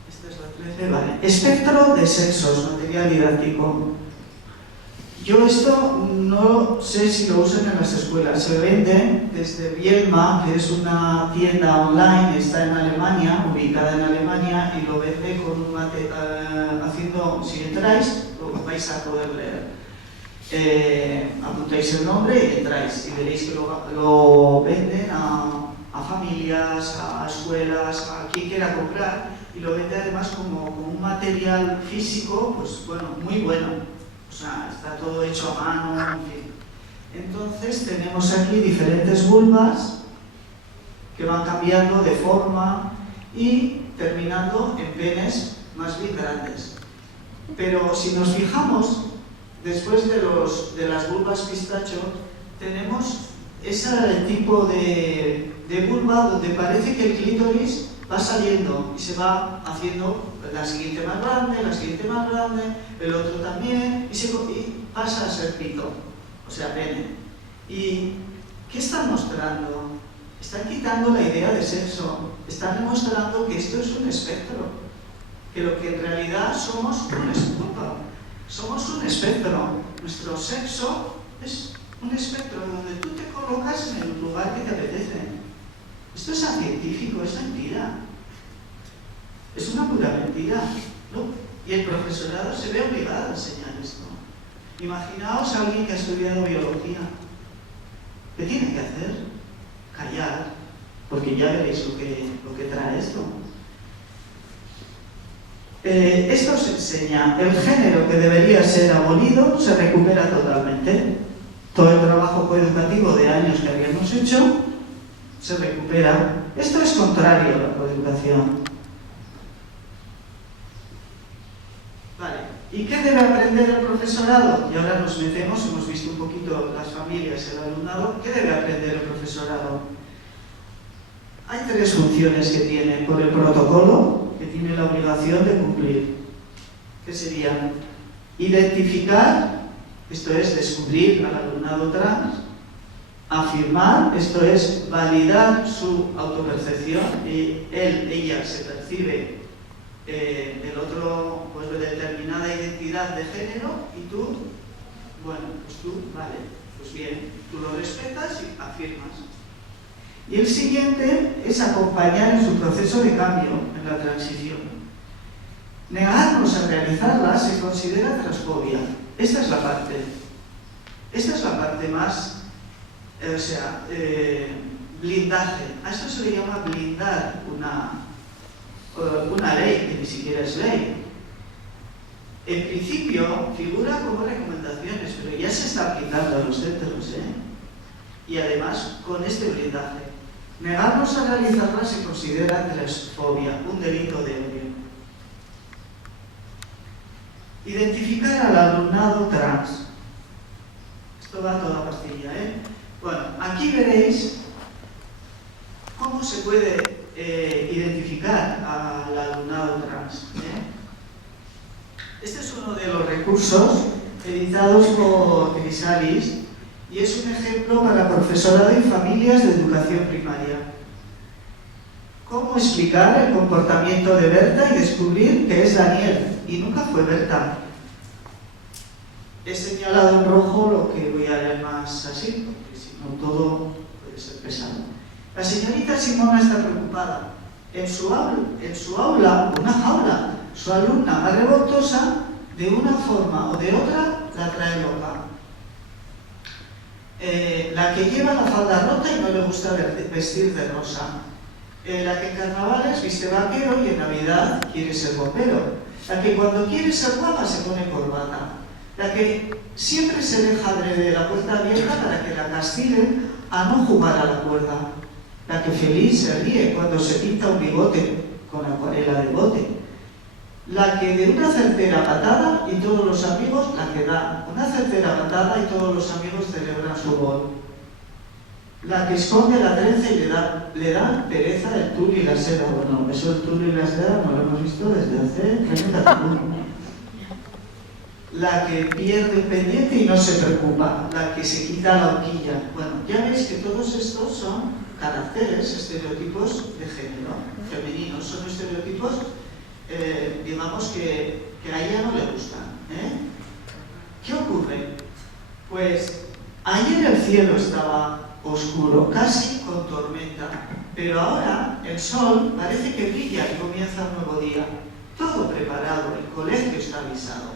Esta es la 13, vale. Espectro de sexos, material didáctico. Yo esto no sé si lo usan en las escuelas. Se vende desde Bielma, que es una tienda online, está en Alemania, ubicada en Alemania, y lo vende con un haciendo, si entráis, lo vais a poder leer. Apuntáis el nombre y entráis, y veréis que lo venden a familias, a escuelas, a quien quiera comprar, y lo vende además como un material físico, pues bueno, muy bueno. O sea, está todo hecho a mano, en fin. Entonces tenemos aquí diferentes vulvas que van cambiando de forma y terminando en penes más bien grandes. Pero si nos fijamos, después de las vulvas pistacho, tenemos ese tipo de vulva donde parece que el clítoris va saliendo y se va haciendo la siguiente más grande, el otro también, y pasa a ser pito, o sea, pene. ¿Y qué están mostrando? Están quitando la idea de sexo, están demostrando que esto es un espectro, que lo que en realidad somos un espectro. Nuestro sexo es un espectro donde tú te colocas en el lugar que te apetece. Esto es científico, es mentira. Es una pura mentira, ¿no? Y el profesorado se ve obligado a enseñar esto. Imaginaos a alguien que ha estudiado biología. ¿Qué tiene que hacer? Callar, porque ya veréis lo que trae esto. Esto os enseña el género que debería ser abolido, se recupera totalmente. Todo el trabajo coeducativo de años que habíamos hecho se recupera. Esto es contrario a la coeducación. Vale, ¿y qué debe aprender el profesorado? Y ahora nos metemos, hemos visto un poquito las familias y el alumnado. ¿Qué debe aprender el profesorado? Hay tres funciones que tiene por el protocolo, que tiene la obligación de cumplir. ¿Qué serían? Identificar, esto es descubrir al alumnado trans. Afirmar, esto es validar su autopercepción, y ella se percibe el otro, pues de determinada identidad de género, y tú, bueno, pues tú, vale, pues bien, tú lo respetas y afirmas. Y el siguiente es acompañar en su proceso de cambio, en la transición. Negarnos a realizarla se considera transfobia. Esta es la parte más, blindaje. A esto se le llama blindar una ley, que ni siquiera es ley. En principio figura como recomendaciones, pero ya se está aplicando a los centros, y además con este blindaje. Negarnos a realizarla se considera transfobia, un delito de odio. Identificar al alumnado trans. Esto va a toda pastilla, ¿eh? Bueno, aquí veréis cómo se puede identificar al alumnado trans, ¿eh? Este es uno de los recursos editados por Chrysalis y es un ejemplo para profesorado y familias de educación primaria. ¿Cómo explicar el comportamiento de Berta y descubrir que es Daniel y nunca fue Berta? He señalado en rojo lo que voy a leer más así, porque si no todo puede ser pesado. La señorita Simona está preocupada. En su aula, una jaula, su alumna más revoltosa, de una forma o de otra, la trae loca. La que lleva la falda rota y no le gusta vestir de rosa. La que en carnavales viste vaquero y en Navidad quiere ser bombero. La que cuando quiere ser guapa se pone corbata. La que siempre se deja adrede la puerta abierta para que la castiguen a no jugar a la cuerda. La que feliz se ríe cuando se pinta un bigote con acuarela de bote. La que de una certera patada y todos los amigos, la que da una certera patada y todos los amigos celebran su gol. La que esconde la trenza y le da pereza el tul y la seda. Bueno, eso del tul y la seda no lo hemos visto desde hace 31. La que pierde el pendiente y no se preocupa. La que se quita la horquilla. Bueno, ya veis que todos estos son caracteres, estereotipos de género femeninos. Son estereotipos, digamos, que a ella no le gustan, ¿eh? ¿Qué ocurre? Pues ayer el cielo estaba oscuro, casi con tormenta, pero ahora el sol parece que brilla y comienza un nuevo día. Todo preparado, el colegio está avisado.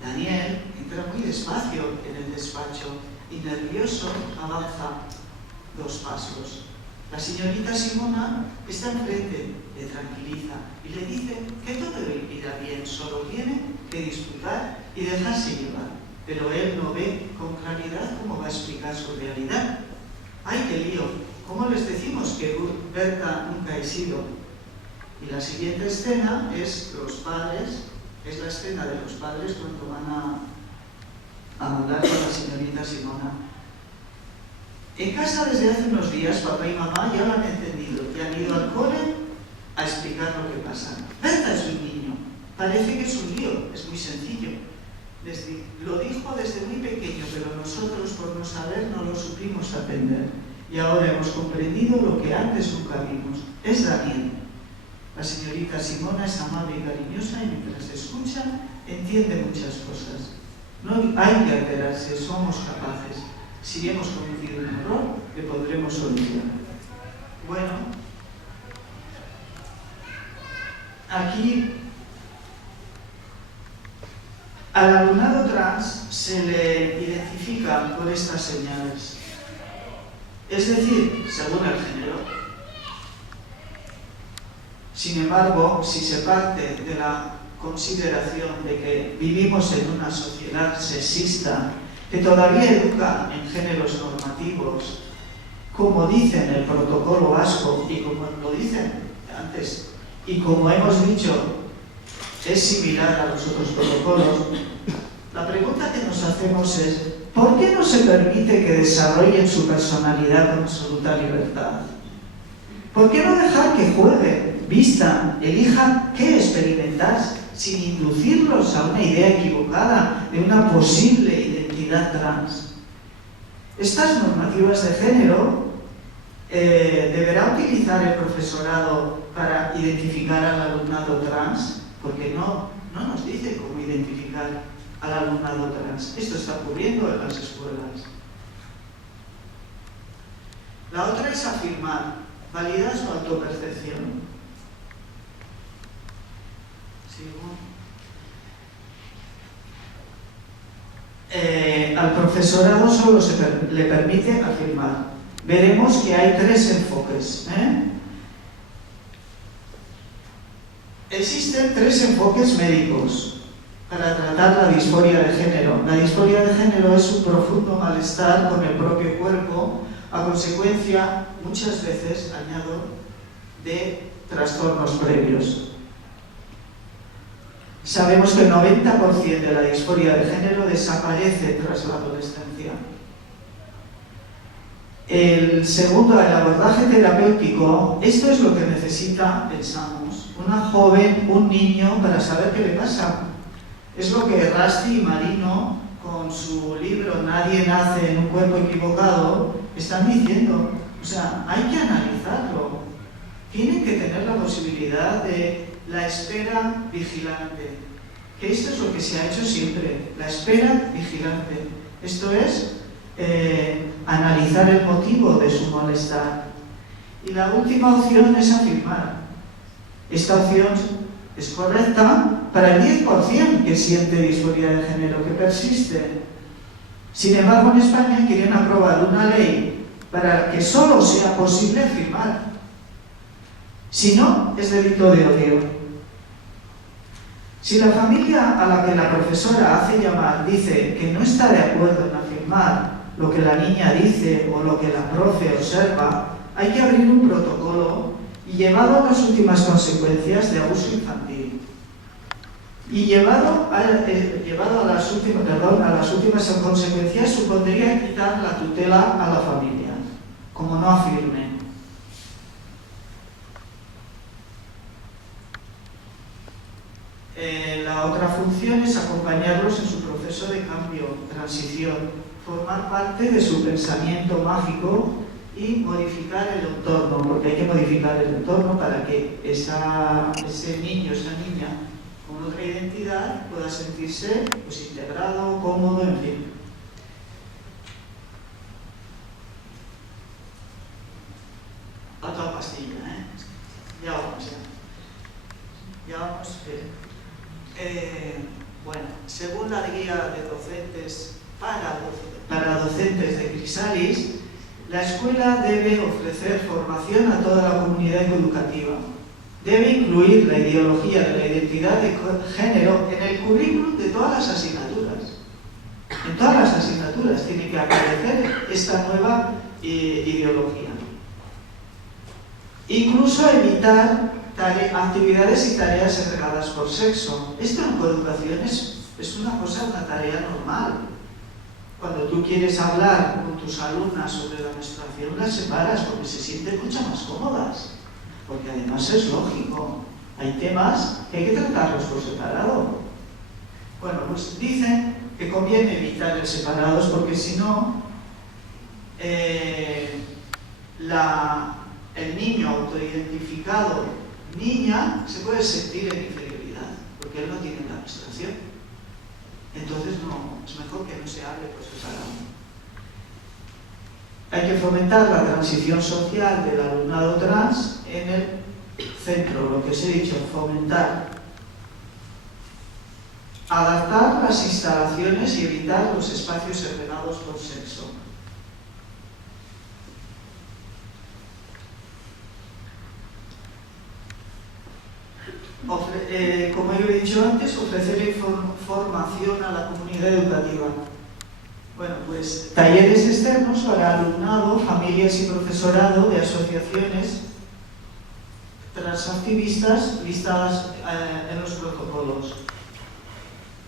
Daniel entra muy despacio en el despacho y nervioso avanza 2 pasos. La señorita Simona está enfrente, le tranquiliza y le dice que todo irá bien, solo tiene que disfrutar y dejarse llevar. Pero él no ve con claridad cómo va a explicar su realidad. ¡Ay, qué lío! ¿Cómo les decimos que Berta nunca ha sido? Y la siguiente escena es los padres, es la escena de los padres cuando van a hablar con la señorita Simona. En casa desde hace unos días papá y mamá ya lo han entendido y han ido al cole a explicar lo que pasa. Berta es un niño, parece que es un lío, es muy sencillo. Lo dijo desde muy pequeño, pero nosotros por no saber no lo supimos aprender. Y ahora hemos comprendido lo que antes nunca vimos. Es Daniel. La señorita Simona es amable y cariñosa y mientras escucha entiende muchas cosas. No hay que alterarse, somos capaces. Si hemos cometido un error, le podremos solucionar. Bueno, aquí al alumnado trans se le identifica por estas señales. Es decir, según el género. Sin embargo, si se parte de la consideración de que vivimos en una sociedad sexista que todavía educa en géneros normativos, como dicen el protocolo vasco y como lo dicen antes, y como hemos dicho, es similar a los otros protocolos, la pregunta que nos hacemos es ¿por qué no se permite que desarrollen su personalidad con absoluta libertad? ¿Por qué no dejar que jueguen, vistan, elijan qué experimentar sin inducirlos a una idea equivocada de una posible identidad trans? Estas normativas de género deberá utilizar el profesorado para identificar al alumnado trans, porque no nos dice cómo identificar al alumnado trans. Esto está ocurriendo en las escuelas. La otra es afirmar, validar su autopercepción. Al profesorado solo le permite afirmar. Veremos que hay 3 enfoques. Existen 3 enfoques médicos para tratar la disforia de género. La disforia de género es un profundo malestar con el propio cuerpo a consecuencia, muchas veces, añado, de trastornos previos. Sabemos que el 90% de la disforia de género desaparece tras la adolescencia. El segundo, el abordaje terapéutico, esto es lo que necesita, pensamos, una joven, un niño, para saber qué le pasa. Es lo que Rusty y Marino, con su libro Nadie nace en un cuerpo equivocado, están diciendo. O sea, hay que analizarlo. Tienen que tener la posibilidad de la espera vigilante. Que esto es lo que se ha hecho siempre, la espera vigilante. Esto es analizar el motivo de su malestar. Y la última opción es afirmar. Esta opción es correcta para el 10% que siente disforia de género, que persiste. Sin embargo, en España quieren aprobar una ley para que solo sea posible afirmar. Si no, es delito de odio. Si la familia a la que la profesora hace llamar dice que no está de acuerdo en afirmar lo que la niña dice o lo que la profe observa, hay que abrir un protocolo y llevado a las últimas consecuencias de abuso infantil. Y llevado a las últimas consecuencias supondría quitar la tutela a la familia, como no afirme. La otra función es acompañarlos en su proceso de cambio, transición, formar parte de su pensamiento mágico y modificar el entorno, porque hay que modificar el entorno para que ese niño, esa niña, con otra identidad pueda sentirse pues, integrado, cómodo, en fin. A toda pastilla, ¿eh? Ya vamos, ya. Ya vamos. Bueno, según la guía de docentes para docentes de Crisalis, la escuela debe ofrecer formación a toda la comunidad educativa. Debe incluir la ideología de la identidad de género en el currículum de todas las asignaturas. En todas las asignaturas tiene que aparecer esta nueva ideología. Incluso evitar actividades y tareas segregadas por sexo. Esto en coeducación es una tarea normal. Cuando tú quieres hablar con tus alumnas sobre la menstruación, las separas porque se sienten mucho más cómodas. Porque además es lógico. Hay temas que hay que tratarlos por separado. Bueno, pues dicen que conviene evitar el separados porque si no, el niño autoidentificado niña se puede sentir en inferioridad porque él no tiene la menstruación. Entonces no, es mejor que no se hable por separado. Hay que fomentar la transición social del alumnado trans en el centro, lo que os he dicho, fomentar. Adaptar las instalaciones y evitar los espacios segregados por sexo. Como yo he dicho antes, ofrecer formación a la comunidad educativa. Bueno, pues talleres externos para alumnado, familias y profesorado de asociaciones transactivistas listadas en los protocolos.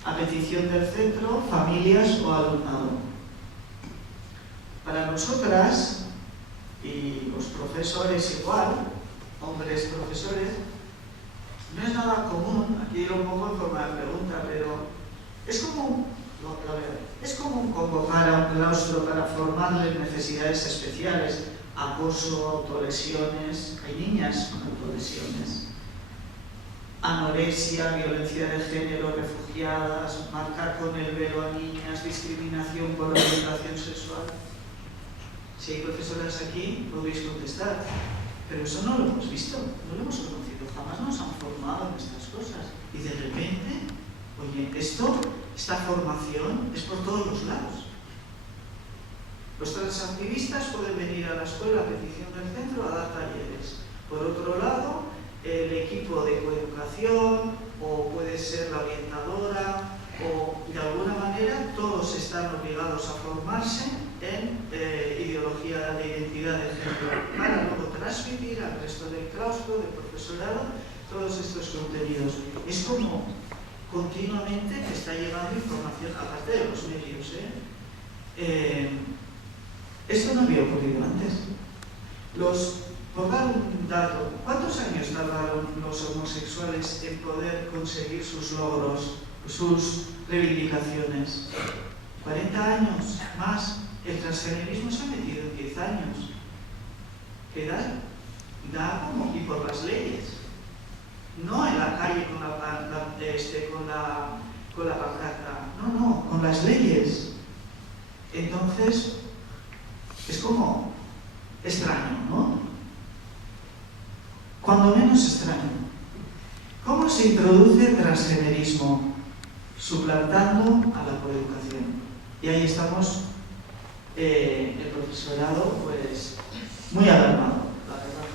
A petición del centro, familias o alumnado. Para nosotras, y los profesores igual, hombres profesores, no es nada común, aquí lo pongo en forma de pregunta, pero es común convocar a un claustro para formarles necesidades especiales, acoso, autolesiones, hay niñas con autolesiones, anorexia, violencia de género, refugiadas, marcar con el velo a niñas, discriminación por orientación sexual. Si hay profesoras aquí, podéis contestar, pero eso no lo hemos visto, no lo hemos conocido, jamás nos han formado en estas cosas. Y de repente, oye, esta formación es por todos los lados. Los transactivistas pueden venir a la escuela a petición del centro a dar talleres. Por otro lado, el equipo de coeducación, o puede ser la orientadora, o de alguna manera todos están obligados a formarse en ideología de identidad de género para luego transmitir al resto del claustro, del profesorado, todos estos contenidos. Es como continuamente que está llegando información, aparte de los medios. Esto no había ocurrido antes. Por dar un dato, ¿cuántos años tardaron los homosexuales en poder conseguir sus logros, sus reivindicaciones? 40 años más. El transgenerismo se ha metido en 10 años. ¿Qué da como? Y por las leyes. No en la calle con la pancarta. No, con las leyes. Entonces, es como extraño, ¿no? Cuando menos extraño. ¿Cómo se introduce el transgenerismo? Suplantando a la coeducación. Y ahí estamos, el profesorado, pues, muy alarmado, la verdad.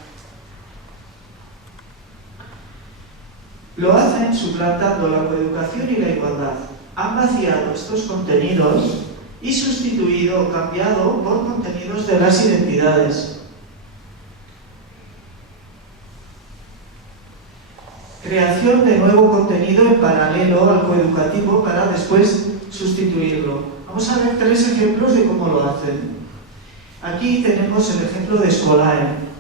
Lo hacen suplantando la coeducación y la igualdad. Han vaciado estos contenidos y sustituido o cambiado por contenidos de las identidades. Creación de nuevo contenido en paralelo al coeducativo para después sustituirlo. Vamos a ver 3 ejemplos de cómo lo hacen. Aquí tenemos el ejemplo de Scolae.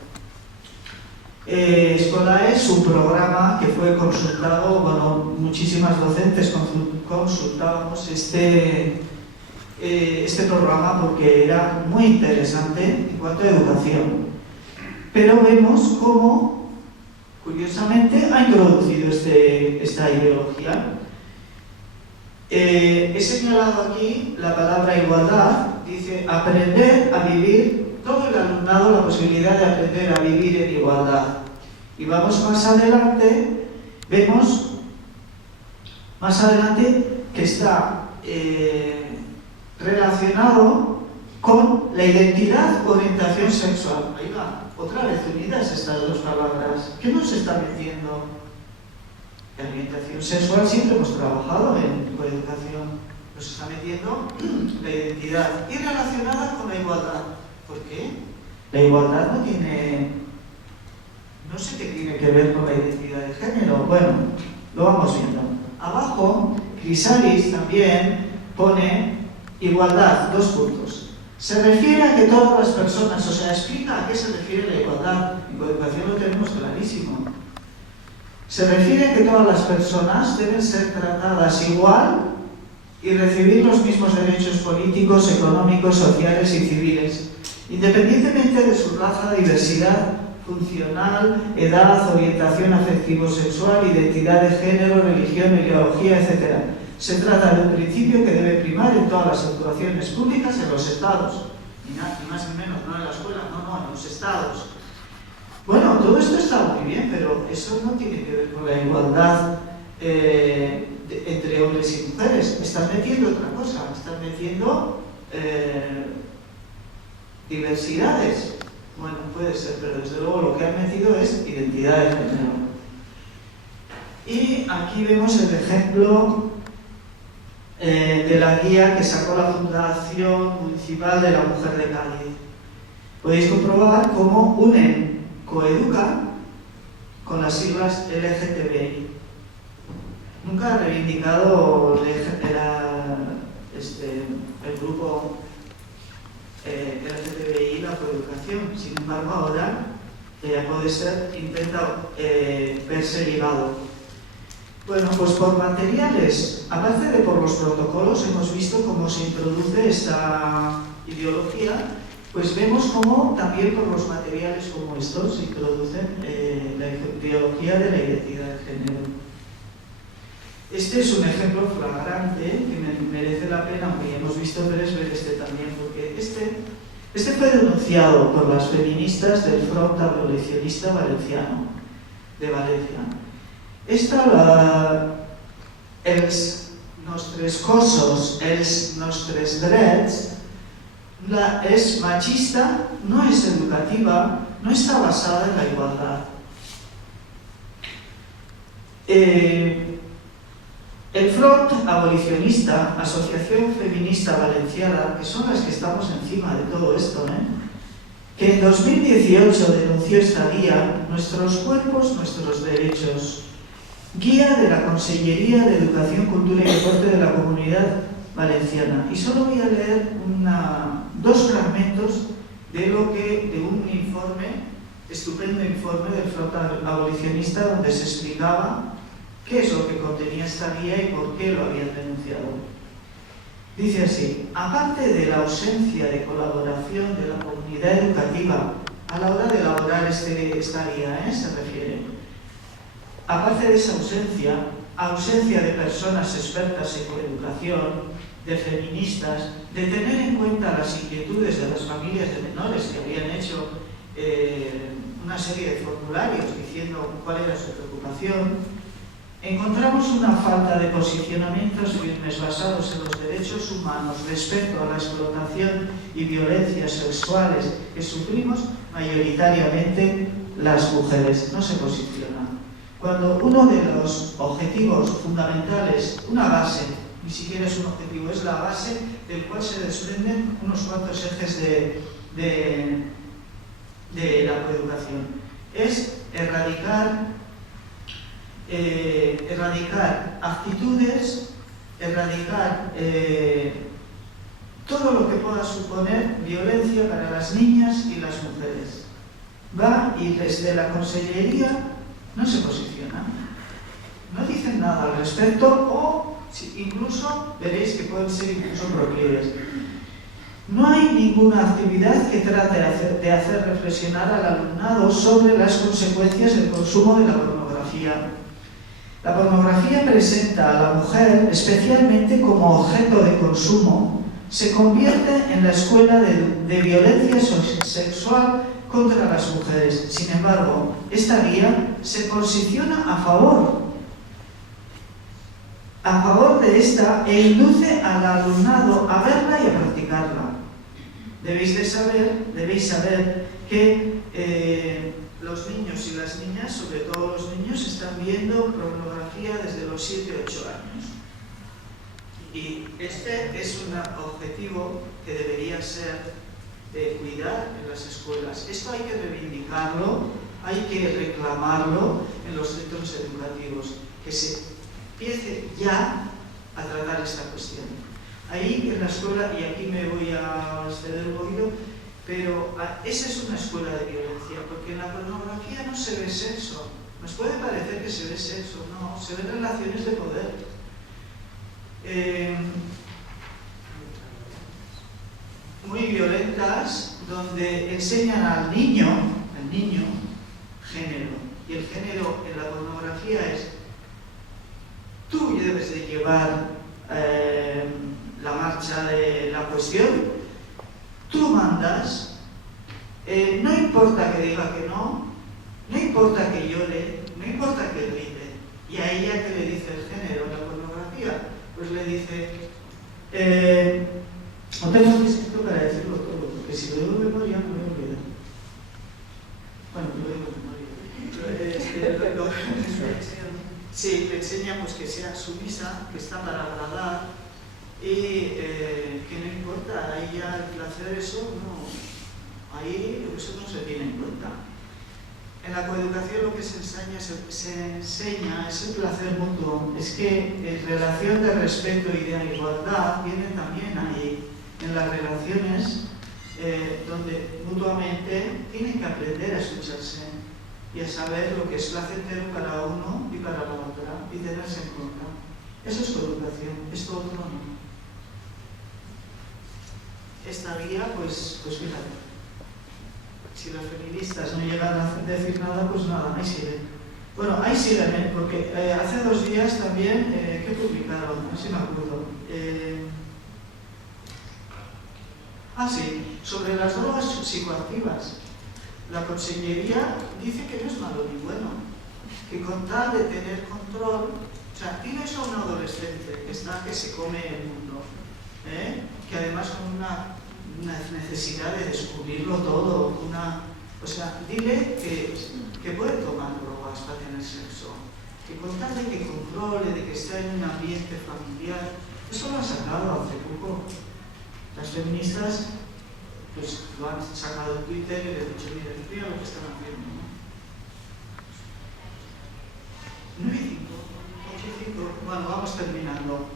Scolae es un programa que fue consultado, bueno, muchísimas docentes consultábamos este programa porque era muy interesante en cuanto a educación. Pero vemos cómo, curiosamente, ha introducido esta ideología. He señalado aquí la palabra igualdad. Dice aprender a vivir, todo el alumnado la posibilidad de aprender a vivir en igualdad. Y vamos más adelante, vemos más adelante que está relacionado con la identidad o orientación sexual. Ahí va, otra vez unidas estas dos palabras. ¿Qué nos está metiendo? La orientación sexual siempre hemos trabajado en coeducación. Nos está metiendo la identidad y relacionada con la igualdad. ¿Por qué? La igualdad no sé qué tiene que ver con la identidad de género. Bueno, lo vamos viendo. Abajo, Chrysalis también pone igualdad, 2 puntos. Se refiere a que todas las personas, o sea, explica a qué se refiere la igualdad. En coeducación lo tenemos clarísimo. Se refiere a que todas las personas deben ser tratadas igual y recibir los mismos derechos políticos, económicos, sociales y civiles, independientemente de su raza, diversidad funcional, edad, orientación afectivo-sexual, identidad de género, religión, ideología, etc. Se trata de un principio que debe primar en todas las actuaciones públicas en los estados, ni más ni menos, no en la escuela, no, en los estados. Bueno, todo esto está muy bien, pero eso no tiene que ver con la igualdad entre hombres y mujeres. Están metiendo otra cosa, están metiendo diversidades. Bueno, puede ser, pero desde luego lo que han metido es identidad de género. Y aquí vemos el ejemplo de la guía que sacó la Fundación Municipal de la Mujer de Cádiz. Podéis comprobar cómo unen Coeduca con las siglas LGTBI. Nunca ha reivindicado el grupo LGTBI la coeducación. Sin embargo, ahora puede ser, intenta verse ligado. Bueno, pues por materiales, aparte de por los protocolos, hemos visto cómo se introduce esta ideología. Pues vemos cómo también por los materiales como estos se introducen la ideología de la identidad de género. Este es un ejemplo flagrante que merece la pena, aunque hemos visto 3 ver este también, porque este fue denunciado por las feministas del Front Abolicionista Valenciano, de Valencia. Els nostres cossos, els nostres drets, es machista, no es educativa, no está basada en la igualdad. El Front Abolicionista, Asociación Feminista Valenciana, que son las que estamos encima de todo esto, que en 2018 denunció esta guía, Nuestros cuerpos, nuestros derechos. guía de la Consellería de Educación, Cultura y Deporte de la Comunidad Valenciana. Y solo voy a leer dos fragmentos de un informe, estupendo informe del Front Abolicionista, donde se explicaba qué es lo que contenía esta guía y por qué lo habían denunciado. Dice así: aparte de la ausencia de colaboración de la comunidad educativa a la hora de elaborar esta guía, se refiere, aparte de esa ausencia de personas expertas en coeducación, de feministas, de tener en cuenta las inquietudes de las familias de menores que habían hecho una serie de formularios diciendo cuál era su preocupación, encontramos una falta de posicionamientos firmes basados en los derechos humanos respecto a la explotación y violencias sexuales que sufrimos mayoritariamente las mujeres. No se posicionan. Cuando uno de los objetivos fundamentales, una base, ni siquiera es un objetivo, es la base del cual se desprenden unos cuantos ejes de la coeducación, es erradicar actitudes, erradicar todo lo que pueda suponer violencia para las niñas y las mujeres. Va y desde la Consellería no se posiciona, no dicen nada al respecto, o incluso veréis que pueden ser incluso proclives. No hay ninguna actividad que trate de hacer reflexionar al alumnado sobre las consecuencias del consumo de la pornografía. La pornografía presenta a la mujer especialmente como objeto de consumo, se convierte en la escuela de violencia sexual contra las mujeres. Sin embargo, esta guía se posiciona a favor de esta e induce al alumnado a verla y a practicarla. Debéis saber que los niños y las niñas, sobre todo los niños, están viendo pornografía desde los 7-8 años. Y este es un objetivo que debería ser de cuidar en las escuelas. Esto hay que reivindicarlo, hay que reclamarlo en los centros educativos, que se empiece ya a tratar esta cuestión. Ahí en la escuela, y aquí me voy a exceder un poquito, pero esa es una escuela de violencia, porque en la pornografía no se ve sexo. Nos puede parecer que se ve sexo, no, se ven relaciones de poder. Muy violentas, donde enseñan al niño género, y el género en la pornografía es: tú debes de llevar la marcha de la cuestión, tú mandas, no importa que diga que no importa que llore, no importa que grite. Y a ella, ¿qué le dice el género en la pornografía? Pues le dice, no tengo escrito para decirlo todo, porque si lo digo de memoria me voy a olvidar. Bueno, lo digo de memoria. Sí, le enseña pues que sea sumisa, que está para agradar y que no importa, a ella el placer, eso no, ahí eso no se tiene en cuenta. En la coeducación lo que se enseña es el placer mutuo, es que en relación de respeto y de igualdad viene también ahí, en las relaciones donde mutuamente tienen que aprender a escucharse y a saber lo que es placentero para uno y para la otra y tenerse en cuenta. Eso es coeducación, esto otro no. Esta guía, pues fíjate. Si los feministas no llegan a decir nada, pues nada, ahí siguen. Bueno, ahí siguen, porque hace 2 días también, ¿qué publicaron? No sé si me acuerdo. Sí, sobre las drogas psicoactivas. La Consellería dice que no es malo ni bueno, que con tal de tener control, o sea, tienes a un adolescente que se come el mundo, que además con una necesidad de descubrirlo todo, o sea, dile que puede tomar drogas para tener sexo, que con tal de que controle, de que esté en un ambiente familiar. Eso lo ha sacado hace poco. Las feministas pues lo han sacado en Twitter y le han dicho, mira lo que están haciendo, ¿no? 9:05. bueno, vamos terminando.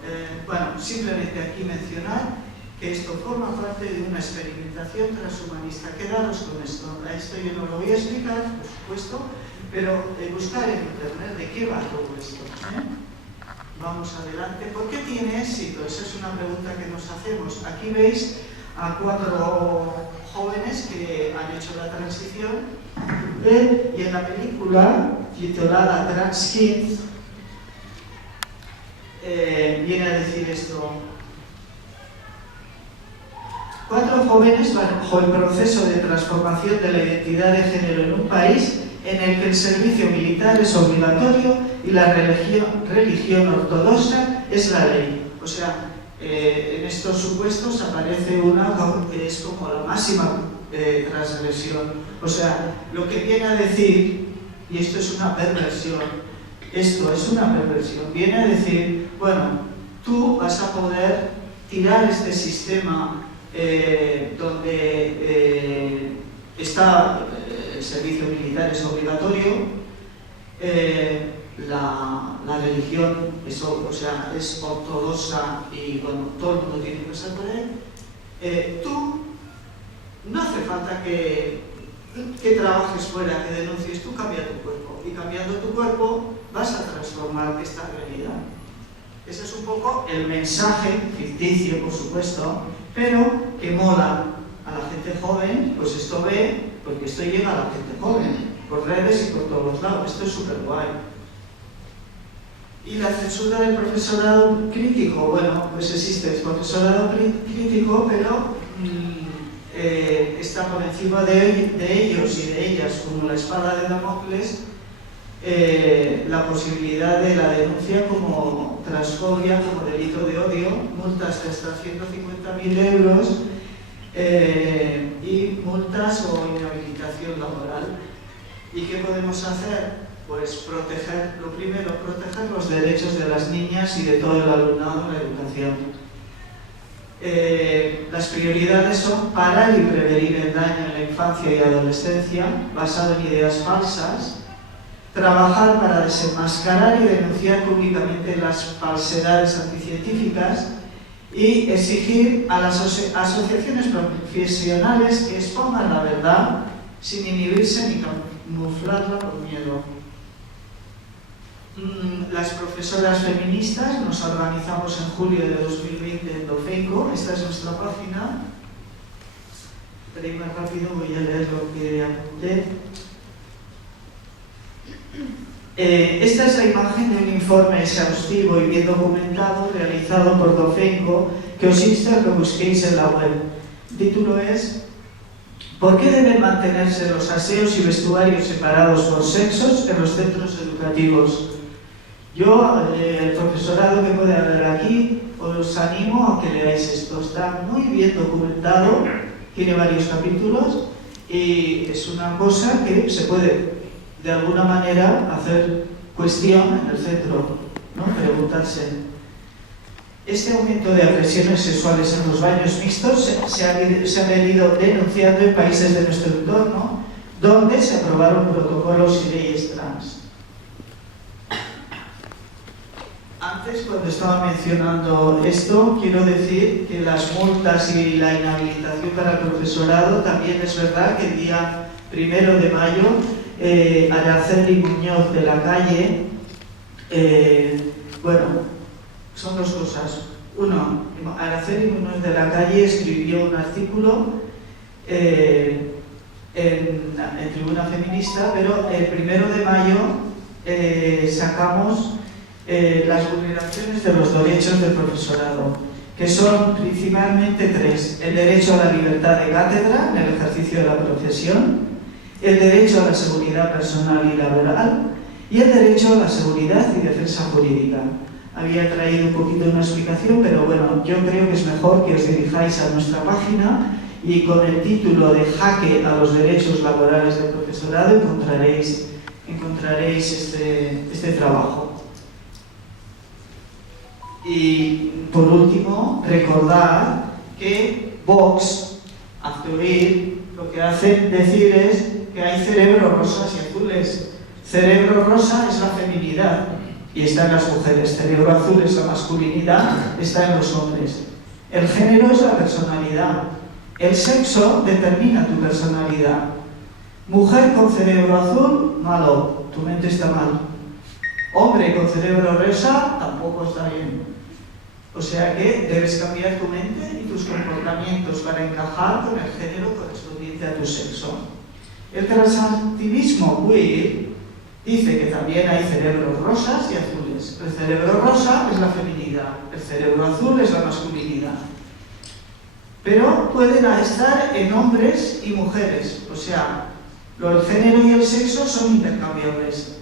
Bueno, simplemente aquí mencionar que esto forma parte de una experimentación transhumanista. Quedaros con esto. A esto yo no lo voy a explicar, por supuesto, pero buscar en internet de qué va todo esto. Vamos adelante. ¿Por qué tiene éxito? Esa es una pregunta que nos hacemos. Aquí veis a 4 jóvenes que han hecho la transición y en la película titulada Trans Kids viene a decir esto. 4 jóvenes bajo el proceso de transformación de la identidad de género en un país en el que el servicio militar es obligatorio y la religión ortodoxa es la ley. O sea, en estos supuestos aparece una que es como la máxima transgresión. O sea, lo que viene a decir, y esto es una perversión, viene a decir, bueno, tú vas a poder tirar este sistema donde está el servicio militar es obligatorio, la religión es ortodoxa y bueno, todo el mundo tiene que pasar por él. Tú no hace falta que trabajes fuera, que denuncies, tú cambia tu cuerpo y cambiando tu cuerpo vas a transformar esta realidad. Ese es un poco el mensaje ficticio, por supuesto, pero que mola a la gente joven. Pues esto porque esto llega a la gente joven por redes y por todos los lados. Esto es súper guay. Y la censura del profesorado crítico, bueno, pues existe el profesorado crítico, pero está por encima de ellos y de ellas, como la espada de Damocles, la posibilidad de la denuncia como transfobia, como delito de odio, multas de hasta 150.000 euros y multas o inhabilitación laboral. ¿Y qué podemos hacer? Pues proteger, lo primero, proteger los derechos de las niñas y de todo el alumnado en la educación. Las prioridades son parar y prevenir el daño en la infancia y adolescencia basado en ideas falsas, trabajar para desenmascarar y denunciar públicamente las falsedades anticientíficas y exigir a las asociaciones profesionales que expongan la verdad sin inhibirse ni camuflarla por miedo. Las profesoras feministas nos organizamos en julio de 2020 en Dofenco. Esta es nuestra página. Para ir más rápido voy a leer lo que apunté. Esta es la imagen de un informe exhaustivo y bien documentado realizado por Dofenco que os insto a que busquéis en la web. El título es ¿por qué deben mantenerse los aseos y vestuarios separados por sexos en los centros educativos? Yo, el profesorado que puede haber aquí, os animo a que leáis esto. Está muy bien documentado, tiene varios capítulos y es una cosa que se puede, de alguna manera, hacer cuestión en el centro, ¿no? Preguntarse. Este aumento de agresiones sexuales en los baños mixtos se ha venido denunciando en países de nuestro entorno, donde se aprobaron protocolos y leyes trans. Antes, cuando estaba mencionando esto, quiero decir que las multas y la inhabilitación para el profesorado, también es verdad que el día 1 de mayo, Araceli Muñoz de la Calle, bueno, son dos cosas. Uno, Araceli Muñoz de la Calle escribió un artículo en Tribuna Feminista, pero el 1 de mayo sacamos las vulneraciones de los derechos del profesorado, que son principalmente 3. El derecho a la libertad de cátedra en el ejercicio de la profesión, el derecho a la seguridad personal y laboral y el derecho a la seguridad y defensa jurídica. Había traído un poquito una explicación, pero bueno, yo creo que es mejor que os dirijáis a nuestra página y con el título de Jaque a los derechos laborales del profesorado encontraréis este trabajo. Y por último, recordad que Vox, hazte oír, lo que hacen decir es que hay cerebros rosas y azules. Cerebro rosa es la feminidad y está en las mujeres. Cerebro azul es la masculinidad, está en los hombres. El género es la personalidad. El sexo determina tu personalidad. Mujer con cerebro azul, malo, tu mente está mal. Hombre con cerebro rosa, tampoco está bien. O sea que debes cambiar tu mente y tus comportamientos para encajar con el género correspondiente a tu sexo. El transactivismo queer dice que también hay cerebros rosas y azules. El cerebro rosa es la feminidad, el cerebro azul es la masculinidad. Pero pueden estar en hombres y mujeres, o sea, el género y el sexo son intercambiables,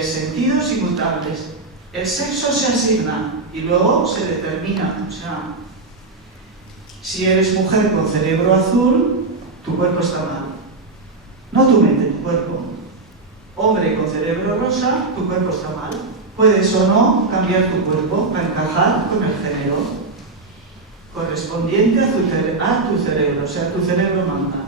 sentidos inmutables. El sexo se asigna y luego se determina, o sea, si eres mujer con cerebro azul, tu cuerpo está mal. No tu mente, tu cuerpo. Hombre con cerebro rosa, tu cuerpo está mal. Puedes o no cambiar tu cuerpo para encajar con el género correspondiente a tu cerebro, o sea, tu cerebro manda.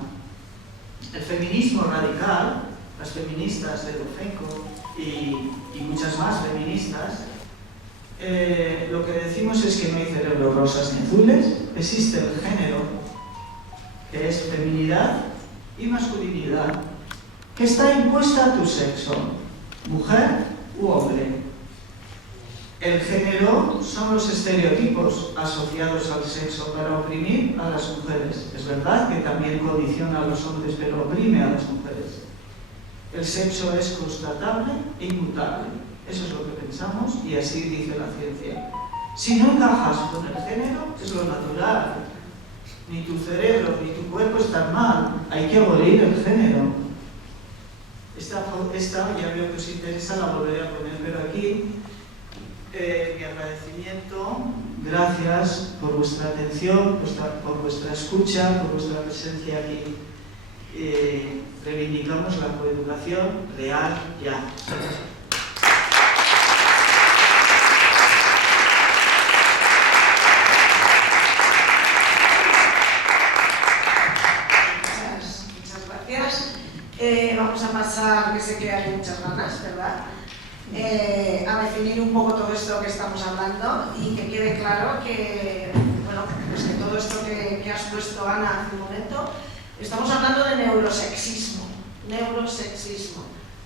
El feminismo radical, las feministas de Lofenko y muchas más feministas, lo que decimos es que no hay cerebros rosas ni azules, existe el género, que es feminidad y masculinidad, que está impuesta a tu sexo, mujer u hombre. El género son los estereotipos asociados al sexo para oprimir a las mujeres. Es verdad que también condiciona a los hombres, pero oprime a las mujeres. El sexo es constatable e inmutable. Eso es lo que pensamos y así dice la ciencia. Si no encajas con el género, es lo natural. Ni tu cerebro ni tu cuerpo están mal. Hay que abolir el género. Esta ya veo que os interesa, la volveré a poner, pero aquí mi agradecimiento, gracias por vuestra atención, por vuestra escucha, por vuestra presencia aquí. Reivindicamos la coeducación real ya. Muchas gracias. Vamos a pasar, que sé que hay muchas ganas, ¿verdad? A definir un poco todo esto que estamos hablando y que quede claro que, bueno, pues que todo esto que has puesto, Ana, hace un momento, estamos hablando de neurosexismo.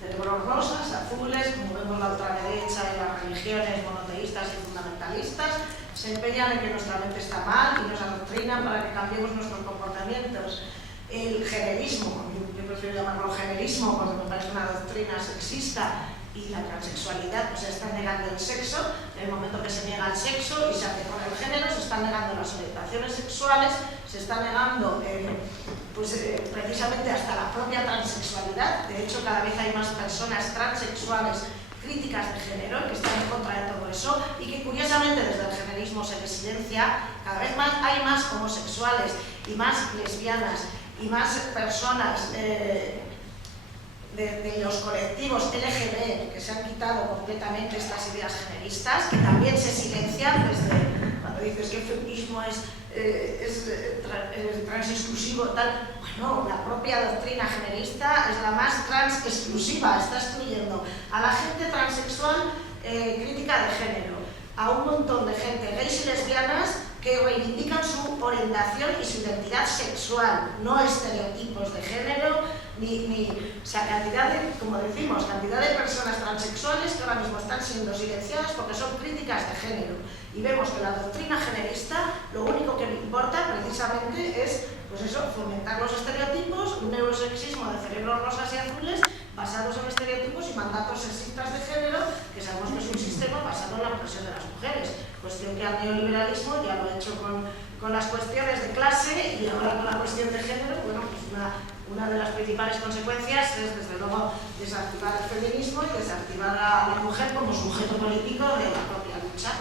Cerebros rosas, azules, como vemos la ultraderecha y las religiones monoteístas y fundamentalistas, se empeñan en que nuestra mente está mal y nos adoctrinan para que cambiemos nuestros comportamientos. El generismo, yo prefiero llamarlo generismo porque me parece una doctrina sexista, y la transexualidad, o sea, están negando el sexo. En el momento que se niega el sexo y se hace con el género, se están negando las orientaciones sexuales, se está negando precisamente hasta la propia transexualidad. De hecho, cada vez hay más personas transexuales críticas de género que están en contra de todo eso y que curiosamente desde el generismo se les silencia. Cada vez más hay más homosexuales y más lesbianas y más personas de los colectivos LGBT que se han quitado completamente estas ideas generistas, que también se silencian desde cuando dices que el feminismo es transexclusivo, tal. Bueno, la propia doctrina generista es la más transexclusiva, está excluyendo a la gente transexual crítica de género, a un montón de gente gays y lesbianas que reivindican su orientación y su identidad sexual, no estereotipos de género, o sea, cantidad de personas transexuales que ahora mismo están siendo silenciadas porque son críticas de género. Y vemos que la doctrina generista lo único que le importa precisamente es, pues eso, fomentar los estereotipos, un neurosexismo de cerebros rosas y azules basados en estereotipos y mandatos sexistas de género, que sabemos que es un sistema basado en la opresión de las mujeres. Cuestión que al neoliberalismo ya lo ha hecho con las cuestiones de clase y ahora con la cuestión de género. Bueno, pues una de las principales consecuencias es, desde luego, desactivar el feminismo y desactivar a la mujer como sujeto político de la propia lucha.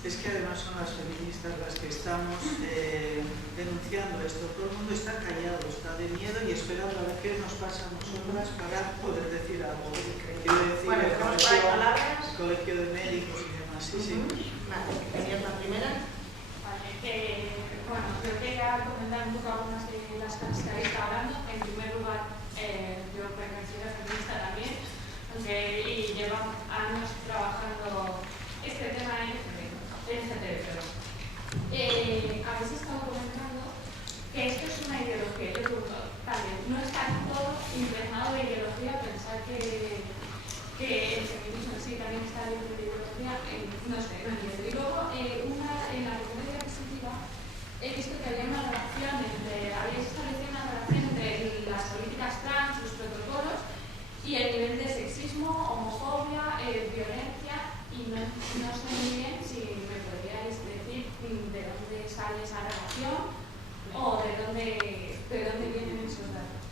Es que además son las feministas las que estamos denunciando esto. Todo el mundo está callado, está de miedo y esperando a ver qué nos pasa a nosotras para poder decir algo. Quiero decir, bueno, el colegio de médicos y demás. Sí, sí. Vale, ¿querías la primera? Vale, bueno, creo que ya comentar un poco algunas de las cosas que habéis estado hablando. En primer lugar, yo perteneciera feminista también, y llevamos impregnado de ideología pensar que el feminismo sí también está libre de ideología, no sé, no entiendo. Y luego, en la referencia positiva, he visto que había habéis establecido una relación entre las políticas trans, los protocolos, y el nivel de sexismo, homofobia, violencia, y no sé muy bien si me podríais decir de dónde sale esa relación o de dónde vienen esos datos.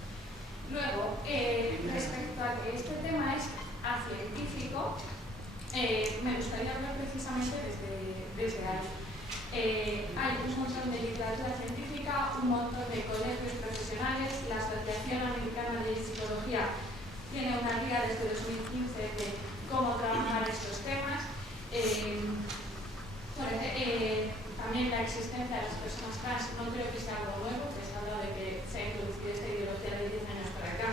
Luego, respecto a que este tema es científico, me gustaría hablar precisamente desde ahí. Hay un montón de literatura científica, un montón de colegios profesionales, la Asociación Americana de Psicología tiene una guía desde 2015 de cómo trabajar estos temas. También la existencia de las personas trans no creo que sea algo nuevo, que se ha hablado de que se ha introducido esta ideología de 10 años para acá.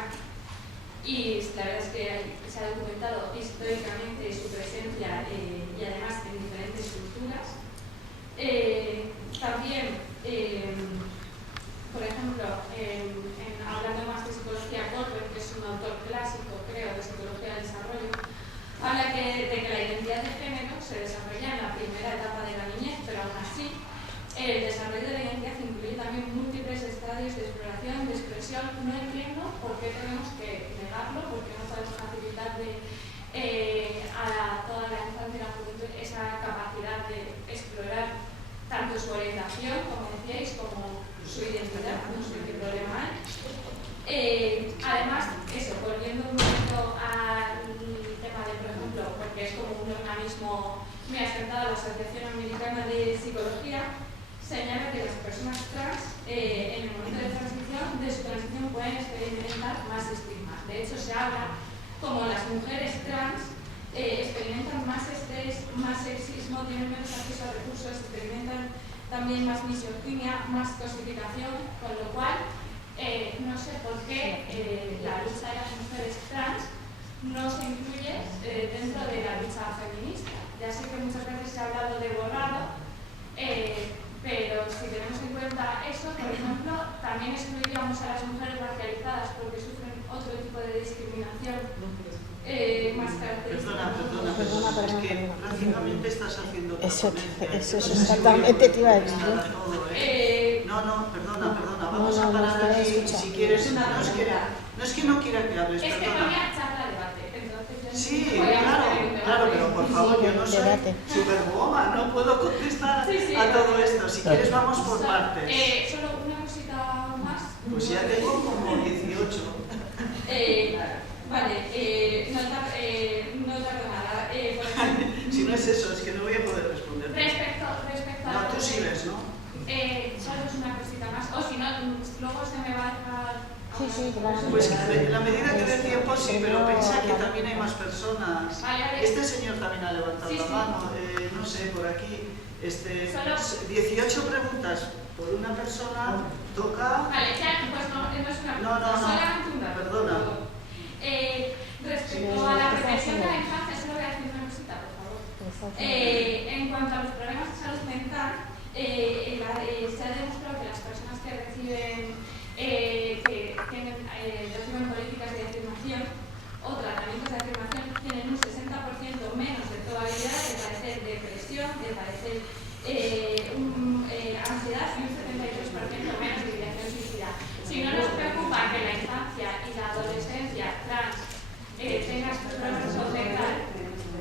Y la verdad es que se ha documentado históricamente su presencia y además en diferentes culturas. También, por ejemplo, hablando más de psicología, Goldberg, que es un autor clásico, creo, de psicología del desarrollo, habla de que la identidad de género se desarrolla en la primera etapa de la niñez, pero aún así el desarrollo de la identidad incluye también múltiples estadios de exploración, de expresión. No entiendo por qué tenemos que negarlo, por qué no podemos facilitar a toda la infancia y la juventud esa capacidad de explorar tanto su orientación, como decíais, como su identidad. No sé qué problema hay. Además, volviendo un momento al tema de, por ejemplo, porque es como un organismo muy asentado, la Asociación Americana de Psicología señala que las personas trans en el momento de su transición pueden experimentar más estigmas. De hecho, se habla como las mujeres trans experimentan más estrés, más sexismo, tienen menos acceso a recursos, experimentan también más misoginia, más cosificación, con lo cual no sé por qué la lucha de las mujeres trans no se incluye dentro de la lucha feminista. Ya sé que muchas veces se ha hablado de borrado, pero si tenemos en cuenta eso, por ejemplo, también excluiríamos a las mujeres racializadas porque sufren otro tipo de discriminación más característica. Perdona, es que prácticamente estás haciendo otra ponencia. Eso es exactamente te iba a decir. No, perdona, vamos a parar aquí, si quieres, no es que no quiera que hables, es que perdona. no voy a echar a debate, entonces yo Sí, voy a claro, pero por favor, yo no soy superwoman, no puedo contestar a todo esto. Si quieres, vamos por partes. Solo una cosita más. Pues ya tengo como 18. Vale, no tardo nada. Por ejemplo, Si no es eso, es que no voy a poder responder. respecto a... No, tú sigues, ¿no? Solo es una cosita más, o si no, luego se me va a dejar... Sí, claro. Pues en la medida que dé tiempo, sí, pero piensa que también hay más personas. Vale. Este señor también ha levantado la mano, no sé, por aquí. 18 preguntas por una persona, toca... Vale, ya, pues no es una pregunta, solamente una. Perdona. Respecto a la protección de la infancia, solo voy a decir una cosita, por favor. En cuanto a los problemas de salud mental, se ha demostrado que las personas que reciben políticas de afirmación o tratamientos de afirmación tienen un 60% menos de probabilidad de padecer depresión, de padecer ansiedad y un 73% menos de ideación suicida. Si no nos preocupa que la infancia y la adolescencia trans tengan estos problemas de salud mental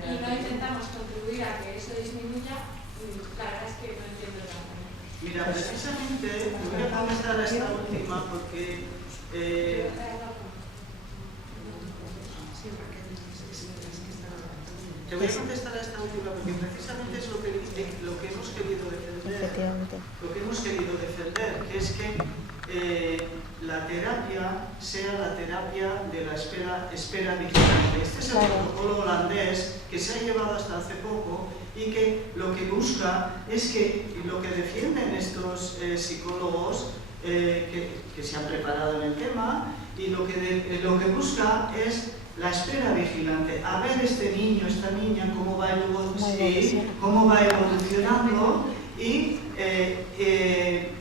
y no intentamos contribuir a que eso disminuya, la verdad es que no entiendo tanto. Mira, precisamente voy a contestar a esta última porque... Te voy a contestar a esta última porque precisamente es lo que hemos querido defender. Lo que hemos querido defender, que es que la terapia sea la terapia de la espera vigilante. Este es el protocolo holandés que se ha llevado hasta hace poco y que lo que busca es que lo que defienden estos psicólogos que se han preparado en el tema y lo que busca es la espera vigilante, a ver este niño, esta niña, cómo va evolucionando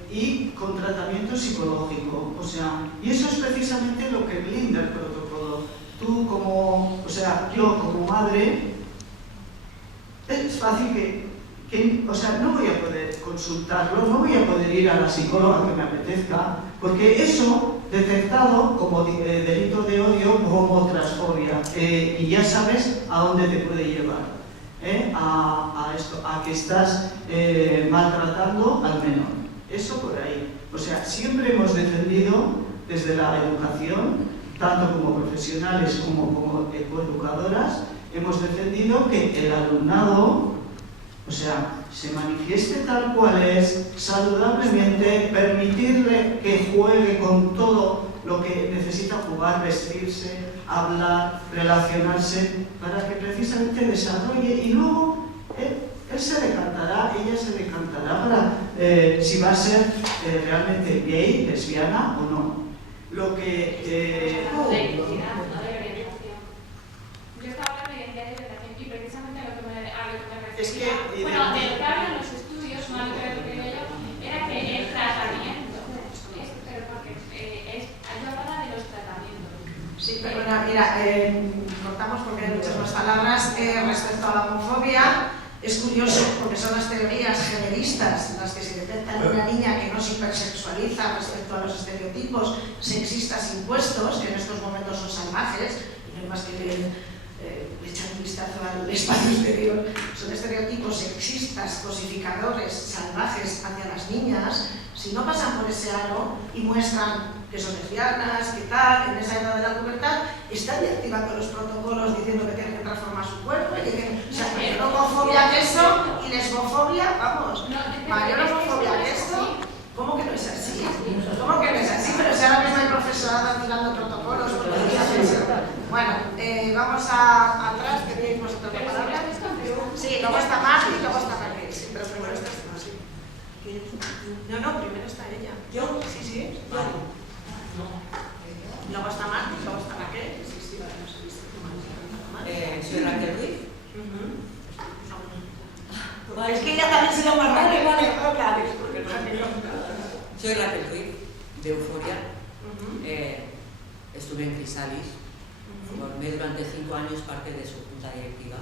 y con tratamiento psicológico. O sea, y eso es precisamente lo que blinda yo como madre, es fácil o sea, no voy a poder consultarlo, no voy a poder ir a la psicóloga que me apetezca, porque eso, detectado como delito de odio, como transfobia, y ya sabes a dónde te puede llevar, a que estás maltratando al menor. Eso por ahí. O sea, siempre hemos defendido desde la educación, tanto como profesionales como coeducadoras, hemos defendido que el alumnado, o sea, se manifieste tal cual es, saludablemente, permitirle que juegue con todo lo que necesita jugar, vestirse, hablar, relacionarse, para que precisamente desarrolle y luego él se decantará, ella se decantará para si va a ser realmente gay, lesbiana o no. Lo que... de identidad, no de orientación. Yo estaba hablando de identidad y orientación y precisamente a lo que me refería, es que, bueno, de lo que hablan los estudios, no a lo que quería yo, era que el tratamiento, pero porque yo hablaba de los tratamientos. Sí, perdona, mira, cortamos porque hay muchas más palabras respecto a la homofobia. Es curioso porque son las teorías generistas las que se detectan en una niña que no se hipersexualiza respecto a los estereotipos sexistas impuestos, que en estos momentos son salvajes, y no hay más que echar un vistazo al espacio exterior. Son estereotipos sexistas, cosificadores, salvajes hacia las niñas. Si no pasan por ese aro y muestran que son lesbianas, que tal, en esa edad de la pubertad, están ya activando los protocolos diciendo que tienen que transformar su cuerpo y que, o sea, mayor homofobia que eso y lesbofobia, vamos, mayor homofobia que esto, ¿cómo que no es así? ¿Cómo que no es así? Pero si ahora mismo hay profesorado activando protocolos, bueno, vamos atrás, que tenéis vosotros la palabra. Sí, luego está Marta y luego está Raquel, sí, pero primero está así. No, primero está ella. ¿Yo? Sí, vale. Luego está Marta y luego está Raquel. Sí, vale, no sé visto. Soy Raquel Ruiz. Vale. Es que ella también se llama Raquel. Vale. Soy Raquel Ruiz, de Euforia. Estuve en Crisalis. Formé durante 5 años parte de su junta directiva.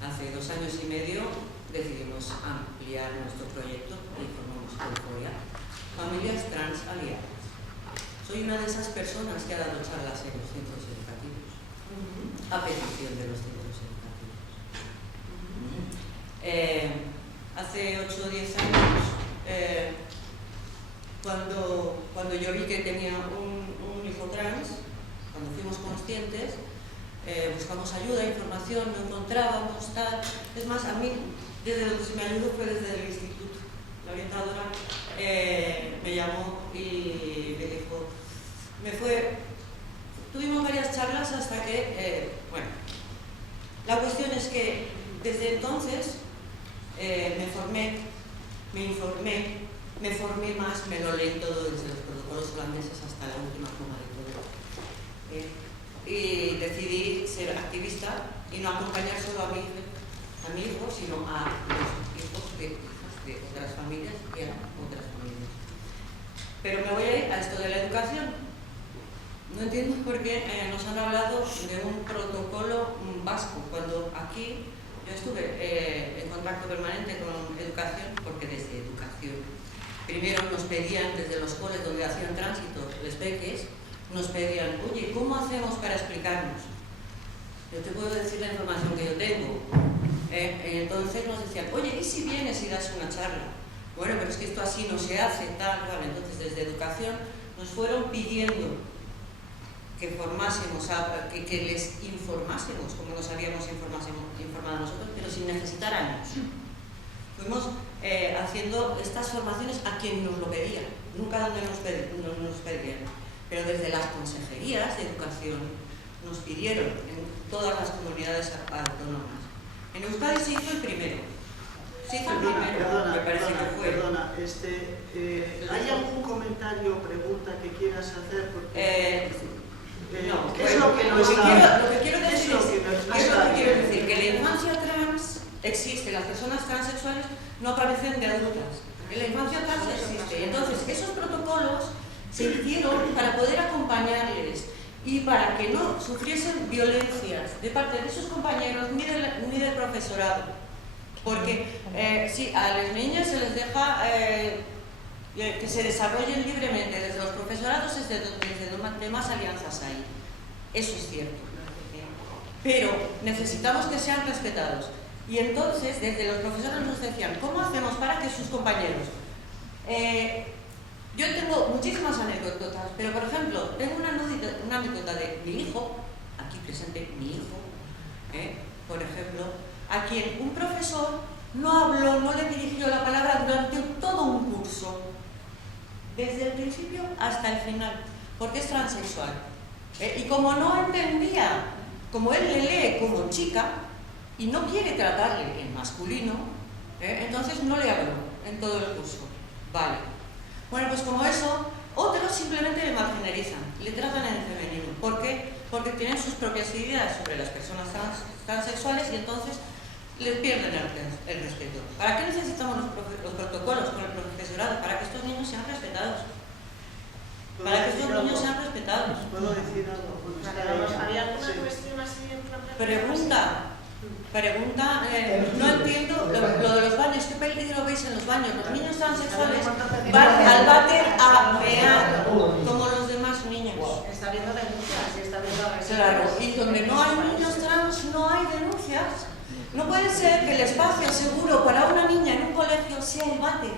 Hace 2 años y medio decidimos ampliar nuestro proyecto y formamos Euforia, Familias Trans Aliadas. Soy una de esas personas que ha dado charlas en los centros educativos, a petición de los centros educativos. Hace 8 o 10 años, cuando yo vi que tenía un hijo trans, cuando fuimos conscientes, buscamos ayuda, información, no encontrábamos tal. Es más, a mí, desde donde se me ayudó fue desde el instituto. La orientadora me llamó y me dijo, tuvimos varias charlas hasta que, bueno, la cuestión es que desde entonces me formé, me informé, me formé más, me lo leí todo desde los protocolos holandeses hasta la última coma de todo. Y decidí ser activista y no acompañar solo a mi hijo, sino a los hijos de otras familias y a otras familias. Pero me voy a ir a esto de la educación. No entiendo por qué nos han hablado de un protocolo vasco, cuando aquí yo estuve en contacto permanente con educación, porque desde educación primero nos pedían, desde los coles donde hacían tránsito, les peques, nos pedían, oye, ¿cómo hacemos para explicarnos? Yo te puedo decir la información que yo tengo. Entonces nos decían, oye, ¿y si vienes y das una charla? Bueno, pero es que esto así no se hace, tal, cual. Entonces desde educación nos fueron pidiendo que formásemos, que les informásemos como nos habíamos informado nosotros, pero sin necesitar años. Fuimos haciendo estas formaciones a quien nos lo pedía, nunca donde nos pedían, pero desde las consejerías de educación nos pidieron en todas las comunidades autónomas. En Euskadi se hizo el primero. Perdona, me parece que fue. Perdona, ¿hay algún comentario o pregunta que quieras hacer? Porque, No, ¿qué es lo que no está? Lo que quiero decir es que la infancia trans existe, las personas transexuales no aparecen de adultas. En la infancia trans existe. Entonces, esos protocolos se hicieron para poder acompañarles y para que no sufriesen violencias de parte de sus compañeros ni del profesorado. Porque sí, a las niñas se les deja que se desarrollen libremente desde los profesorados, desde donde más alianzas hay. Eso es cierto. Pero necesitamos que sean respetados. Y entonces, desde los profesores nos decían, ¿cómo hacemos para que sus compañeros? Yo tengo muchísimas anécdotas, pero por ejemplo, tengo una anécdota de mi hijo, aquí presente mi hijo, por ejemplo, a quien un profesor no habló, no le dirigió la palabra durante todo un curso, desde el principio hasta el final, porque es transexual. Y como no entendía, como él le lee como chica y no quiere tratarle en masculino, entonces no le habló en todo el curso. Vale. Bueno, pues como eso, otros simplemente le marginalizan, le tratan en femenino. ¿Por qué? Porque tienen sus propias ideas sobre las personas transexuales y entonces les pierden el respeto. ¿Para qué necesitamos los protocolos con el profesorado? Para que estos niños sean respetados. Para que estos niños sean respetados. ¿Puedo decir algo? ¿Había alguna cuestión así en plan? Pregunta, no entiendo lo de los baños. ¿Qué peligro veis en los baños? Los niños transexuales van al váter a mear como los demás niños. Está habiendo denuncias y está habiendo agresiones. Claro, y donde no hay niños trans no hay denuncias. No puede ser que el espacio seguro para una niña en un colegio sea el váter.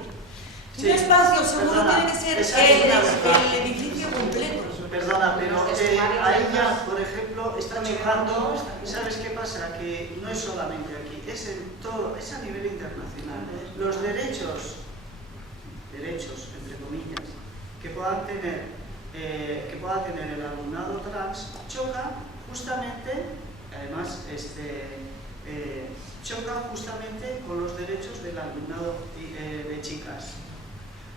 Un espacio seguro tiene que ser el edificio completo. Perdona, pero a ella, por ejemplo, está chocando. ¿Sabes qué pasa? Que no es solamente aquí, es en todo, es a nivel internacional. Los derechos, entre comillas, que puedan tener el alumnado trans, chocan justamente, además, chocan justamente con los derechos del alumnado de chicas.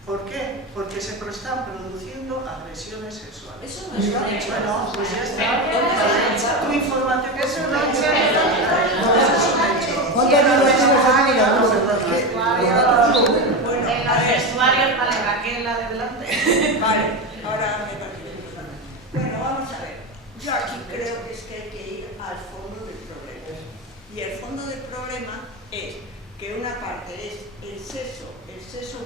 ¿Por qué? Porque se están produciendo agresiones sexuales. Eso no es un hecho. Bueno, pues ya está. Tú infórmate que eso no es un hecho. Bueno, en los vestuarios, vale, Raquel, la de delante. Vale, ahora me parece. Bueno, vamos a ver. Yo aquí creo que es que hay que ir al fondo del problema. Y el fondo del problema es que una parte es el sexo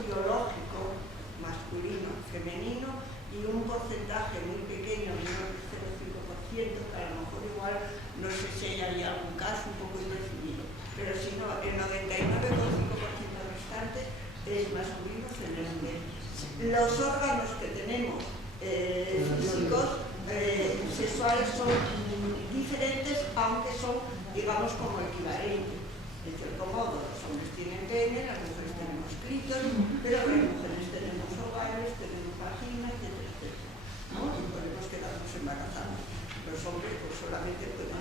biológico, masculino, femenino, y un porcentaje muy pequeño, menor del 0,5%, que a lo mejor igual, no sé si hay algún caso un poco indefinido, pero si no, el 99,5% restante es masculino, femenino. Los órganos que tenemos físicos, sexuales, son diferentes, aunque son, digamos, como equivalentes. En cierto modo, los hombres tienen pene, las mujeres tenemos clítoris, pero las mujeres tenemos ovarios, tenemos vaginas, etc. ¿No? Y podemos quedarnos embarazados. Los hombres pues solamente pueden...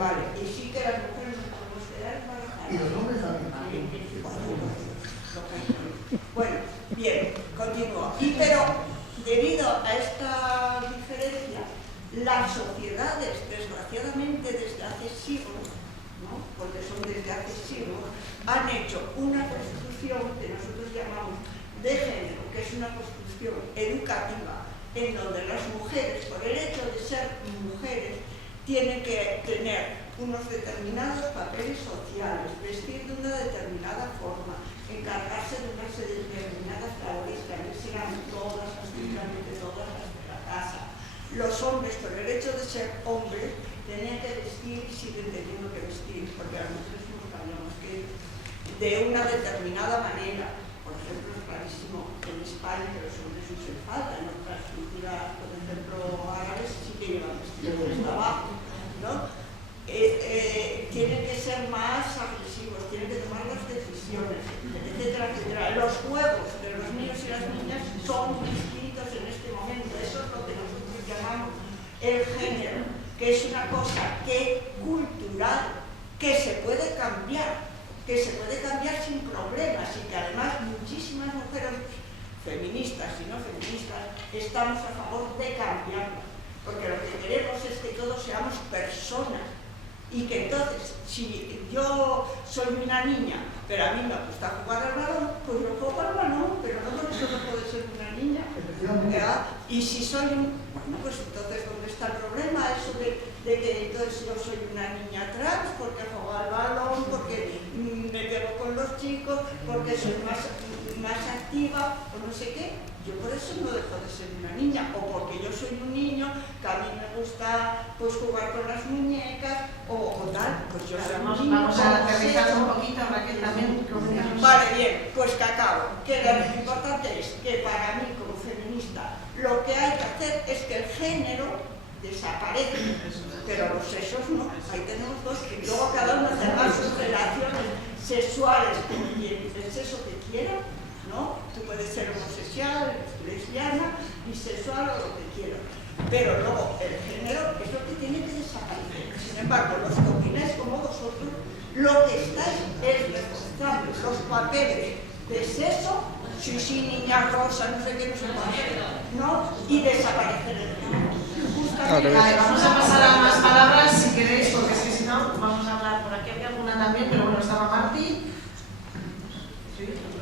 Vale, y sí que las mujeres nos podemos quedar embarazadas. Y los hombres también. Bueno, bien, continúo. Pero debido a esta diferencia, las sociedades, desgraciadamente desde hace siglos, ¿no? Porque son desde hace siglos, han hecho una constitución que nosotros llamamos de género, que es una constitución educativa, en donde las mujeres, por el hecho de ser mujeres, tienen que tener unos determinados papeles sociales, vestir de una determinada forma, encargarse de unas determinadas labores que a veces eran todas, absolutamente todas las de la casa. Los hombres, por el hecho de ser hombres, tenían que vestir y siguen teniendo que vestir, porque a las mujeres nos cambiamos que de una determinada manera. Por ejemplo, es clarísimo en España que los hombres usen falda, en otras culturas, por ejemplo, árabes, sí que llevan vestidos hasta abajo, ¿no? Tienen que ser más agresivos, tienen que tomar las decisiones, etcétera, etcétera. Los juegos de los niños y las niñas son distintos en este momento. Eso es lo que nosotros llamamos el género, que es una cosa cultural, que se puede cambiar sin problemas, y que además muchísimas mujeres feministas y no feministas estamos a favor de cambiarlo, porque lo que queremos es que todos seamos personas, y que entonces, si yo soy una niña, pero a mí me gusta jugar al balón, pues yo juego al balón, pero no Y si soy bueno, pues entonces ¿dónde está el problema? Eso de que entonces yo soy una niña trans porque juego al balón, porque me pego con los chicos, porque soy más activa o no sé qué. Yo por eso no dejo de ser una niña, o porque yo soy un niño que a mí me gusta pues jugar con las muñecas o tal, pues yo soy un niño. Vamos a aterrizar un poquito, Raquel, también. Vale, bien, pues que acabo. Que lo importante es que para mí como feminista lo que hay que hacer es que el género desaparezca, pero los sexos no, ahí tenemos dos, y luego cada uno tendrá sus relaciones sexuales con el sexo que quiera, ¿no? Tú puedes ser homosexual, lesbiana, bisexual o lo que quieras, pero luego el género es lo que tiene que desaparecer. Sin embargo, los que opináis como vosotros, lo que estáis es reforzando los papeles de sexo, sí, niña rosa, no sé qué, no sé qué, ¿no? Y desaparecer el género. Vale, vamos a pasar a más palabras si queréis, porque es que si no, vamos a hablar por aquí. Había alguna también, pero bueno, estaba Martí.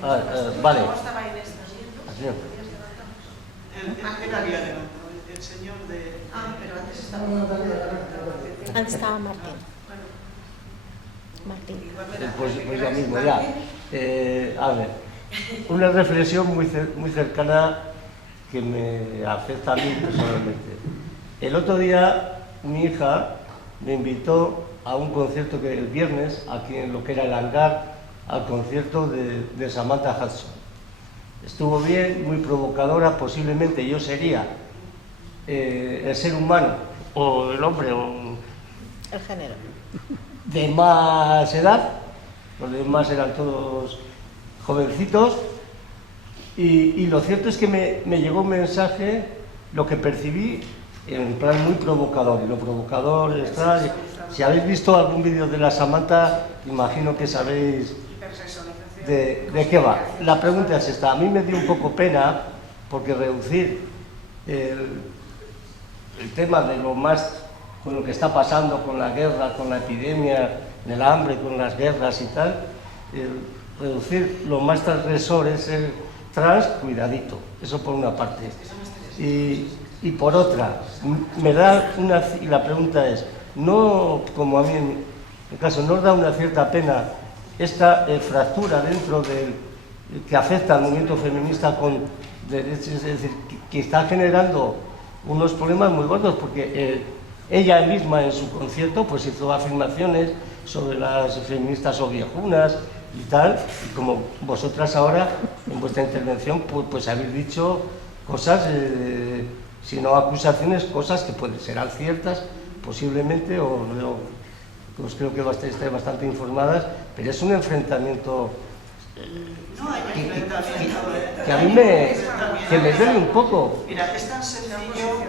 Vale. ¿Cómo estaba Inés también? El señor de... Pero antes estaba... Antes estaba Martín. Martín. Pues lo mismo, ya. A ver, una reflexión muy cercana que me afecta a mí personalmente. El otro día mi hija me invitó a un concierto que el viernes, aquí en lo que era el hangar, al concierto de Samantha Hudson. Estuvo bien, muy provocadora, posiblemente yo sería el ser humano o el hombre o El género. de más edad, los demás eran todos jovencitos, y lo cierto es que me llegó un mensaje, lo que percibí en plan muy provocador, y lo provocador está, si habéis visto algún vídeo de la Samantha, imagino que sabéis de qué va. La pregunta es esta: a mí me dio un poco pena, porque reducir el tema de lo más, con lo que está pasando, con la guerra, con la epidemia, el hambre, con las guerras y tal, reducir lo más transgresor es el trans, cuidadito, eso por una parte. Y por otra, me da una, y la pregunta es, no, como a mí en el caso, ¿no os da una cierta pena esta fractura dentro del que afecta al movimiento feminista con derechos, es decir, que está generando unos problemas muy gordos, porque ella misma en su concierto pues hizo afirmaciones sobre las feministas o viejunas y tal, y como vosotras ahora en vuestra intervención pues habéis dicho cosas, si no acusaciones, cosas que serán ciertas posiblemente, o pues creo que estáis bastante informadas, pero es un enfrentamiento No hay enfrentamiento. que a mí me duele un poco. Mira, es tan sencillo.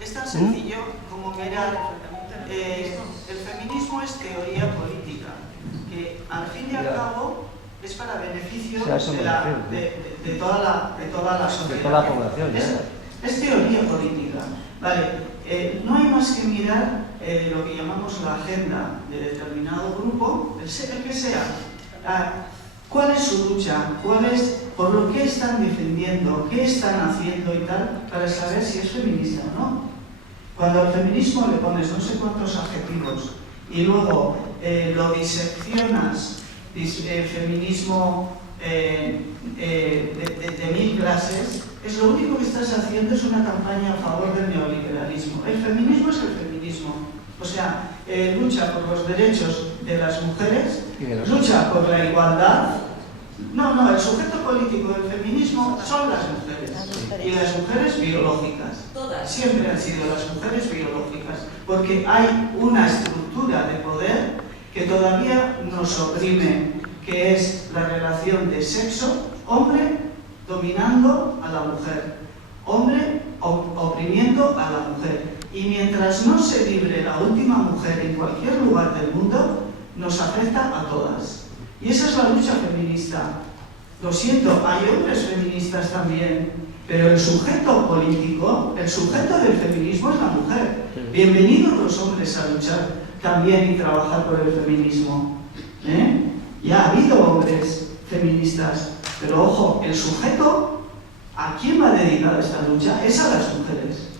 Es tan sencillo como mirar. El feminismo es teoría política, que al fin y al cabo es para beneficio de toda la sociedad. De toda la población. Es teoría política. Vale. No hay más que mirar lo que llamamos la agenda de determinado grupo, el que sea. ¿Cuál es su lucha? ¿Por lo que están defendiendo? ¿Qué están haciendo y tal? Para saber si es feminista o no. Cuando al feminismo le pones no sé cuántos adjetivos y luego lo diseccionas, feminismo de 1000 clases, lo único que estás haciendo es una campaña a favor del neoliberalismo. El feminismo es el feminismo. O sea, lucha por los derechos de las mujeres, lucha por la igualdad. No, el sujeto político del feminismo son las mujeres. Y las mujeres biológicas. Siempre han sido las mujeres biológicas. Porque hay una estructura de poder que todavía nos oprime, que es la relación de sexo, hombre dominando a la mujer, hombre oprimiendo a la mujer. Y mientras no se libre la última mujer en cualquier lugar del mundo, nos afecta a todas. Y esa es la lucha feminista. Lo siento, hay hombres feministas también, pero el sujeto político, el sujeto del feminismo es la mujer. Bienvenidos los hombres a luchar también y trabajar por el feminismo. Ya ha habido hombres feministas, pero ojo, el sujeto, ¿a quién va a dedicado a esta lucha es a las mujeres.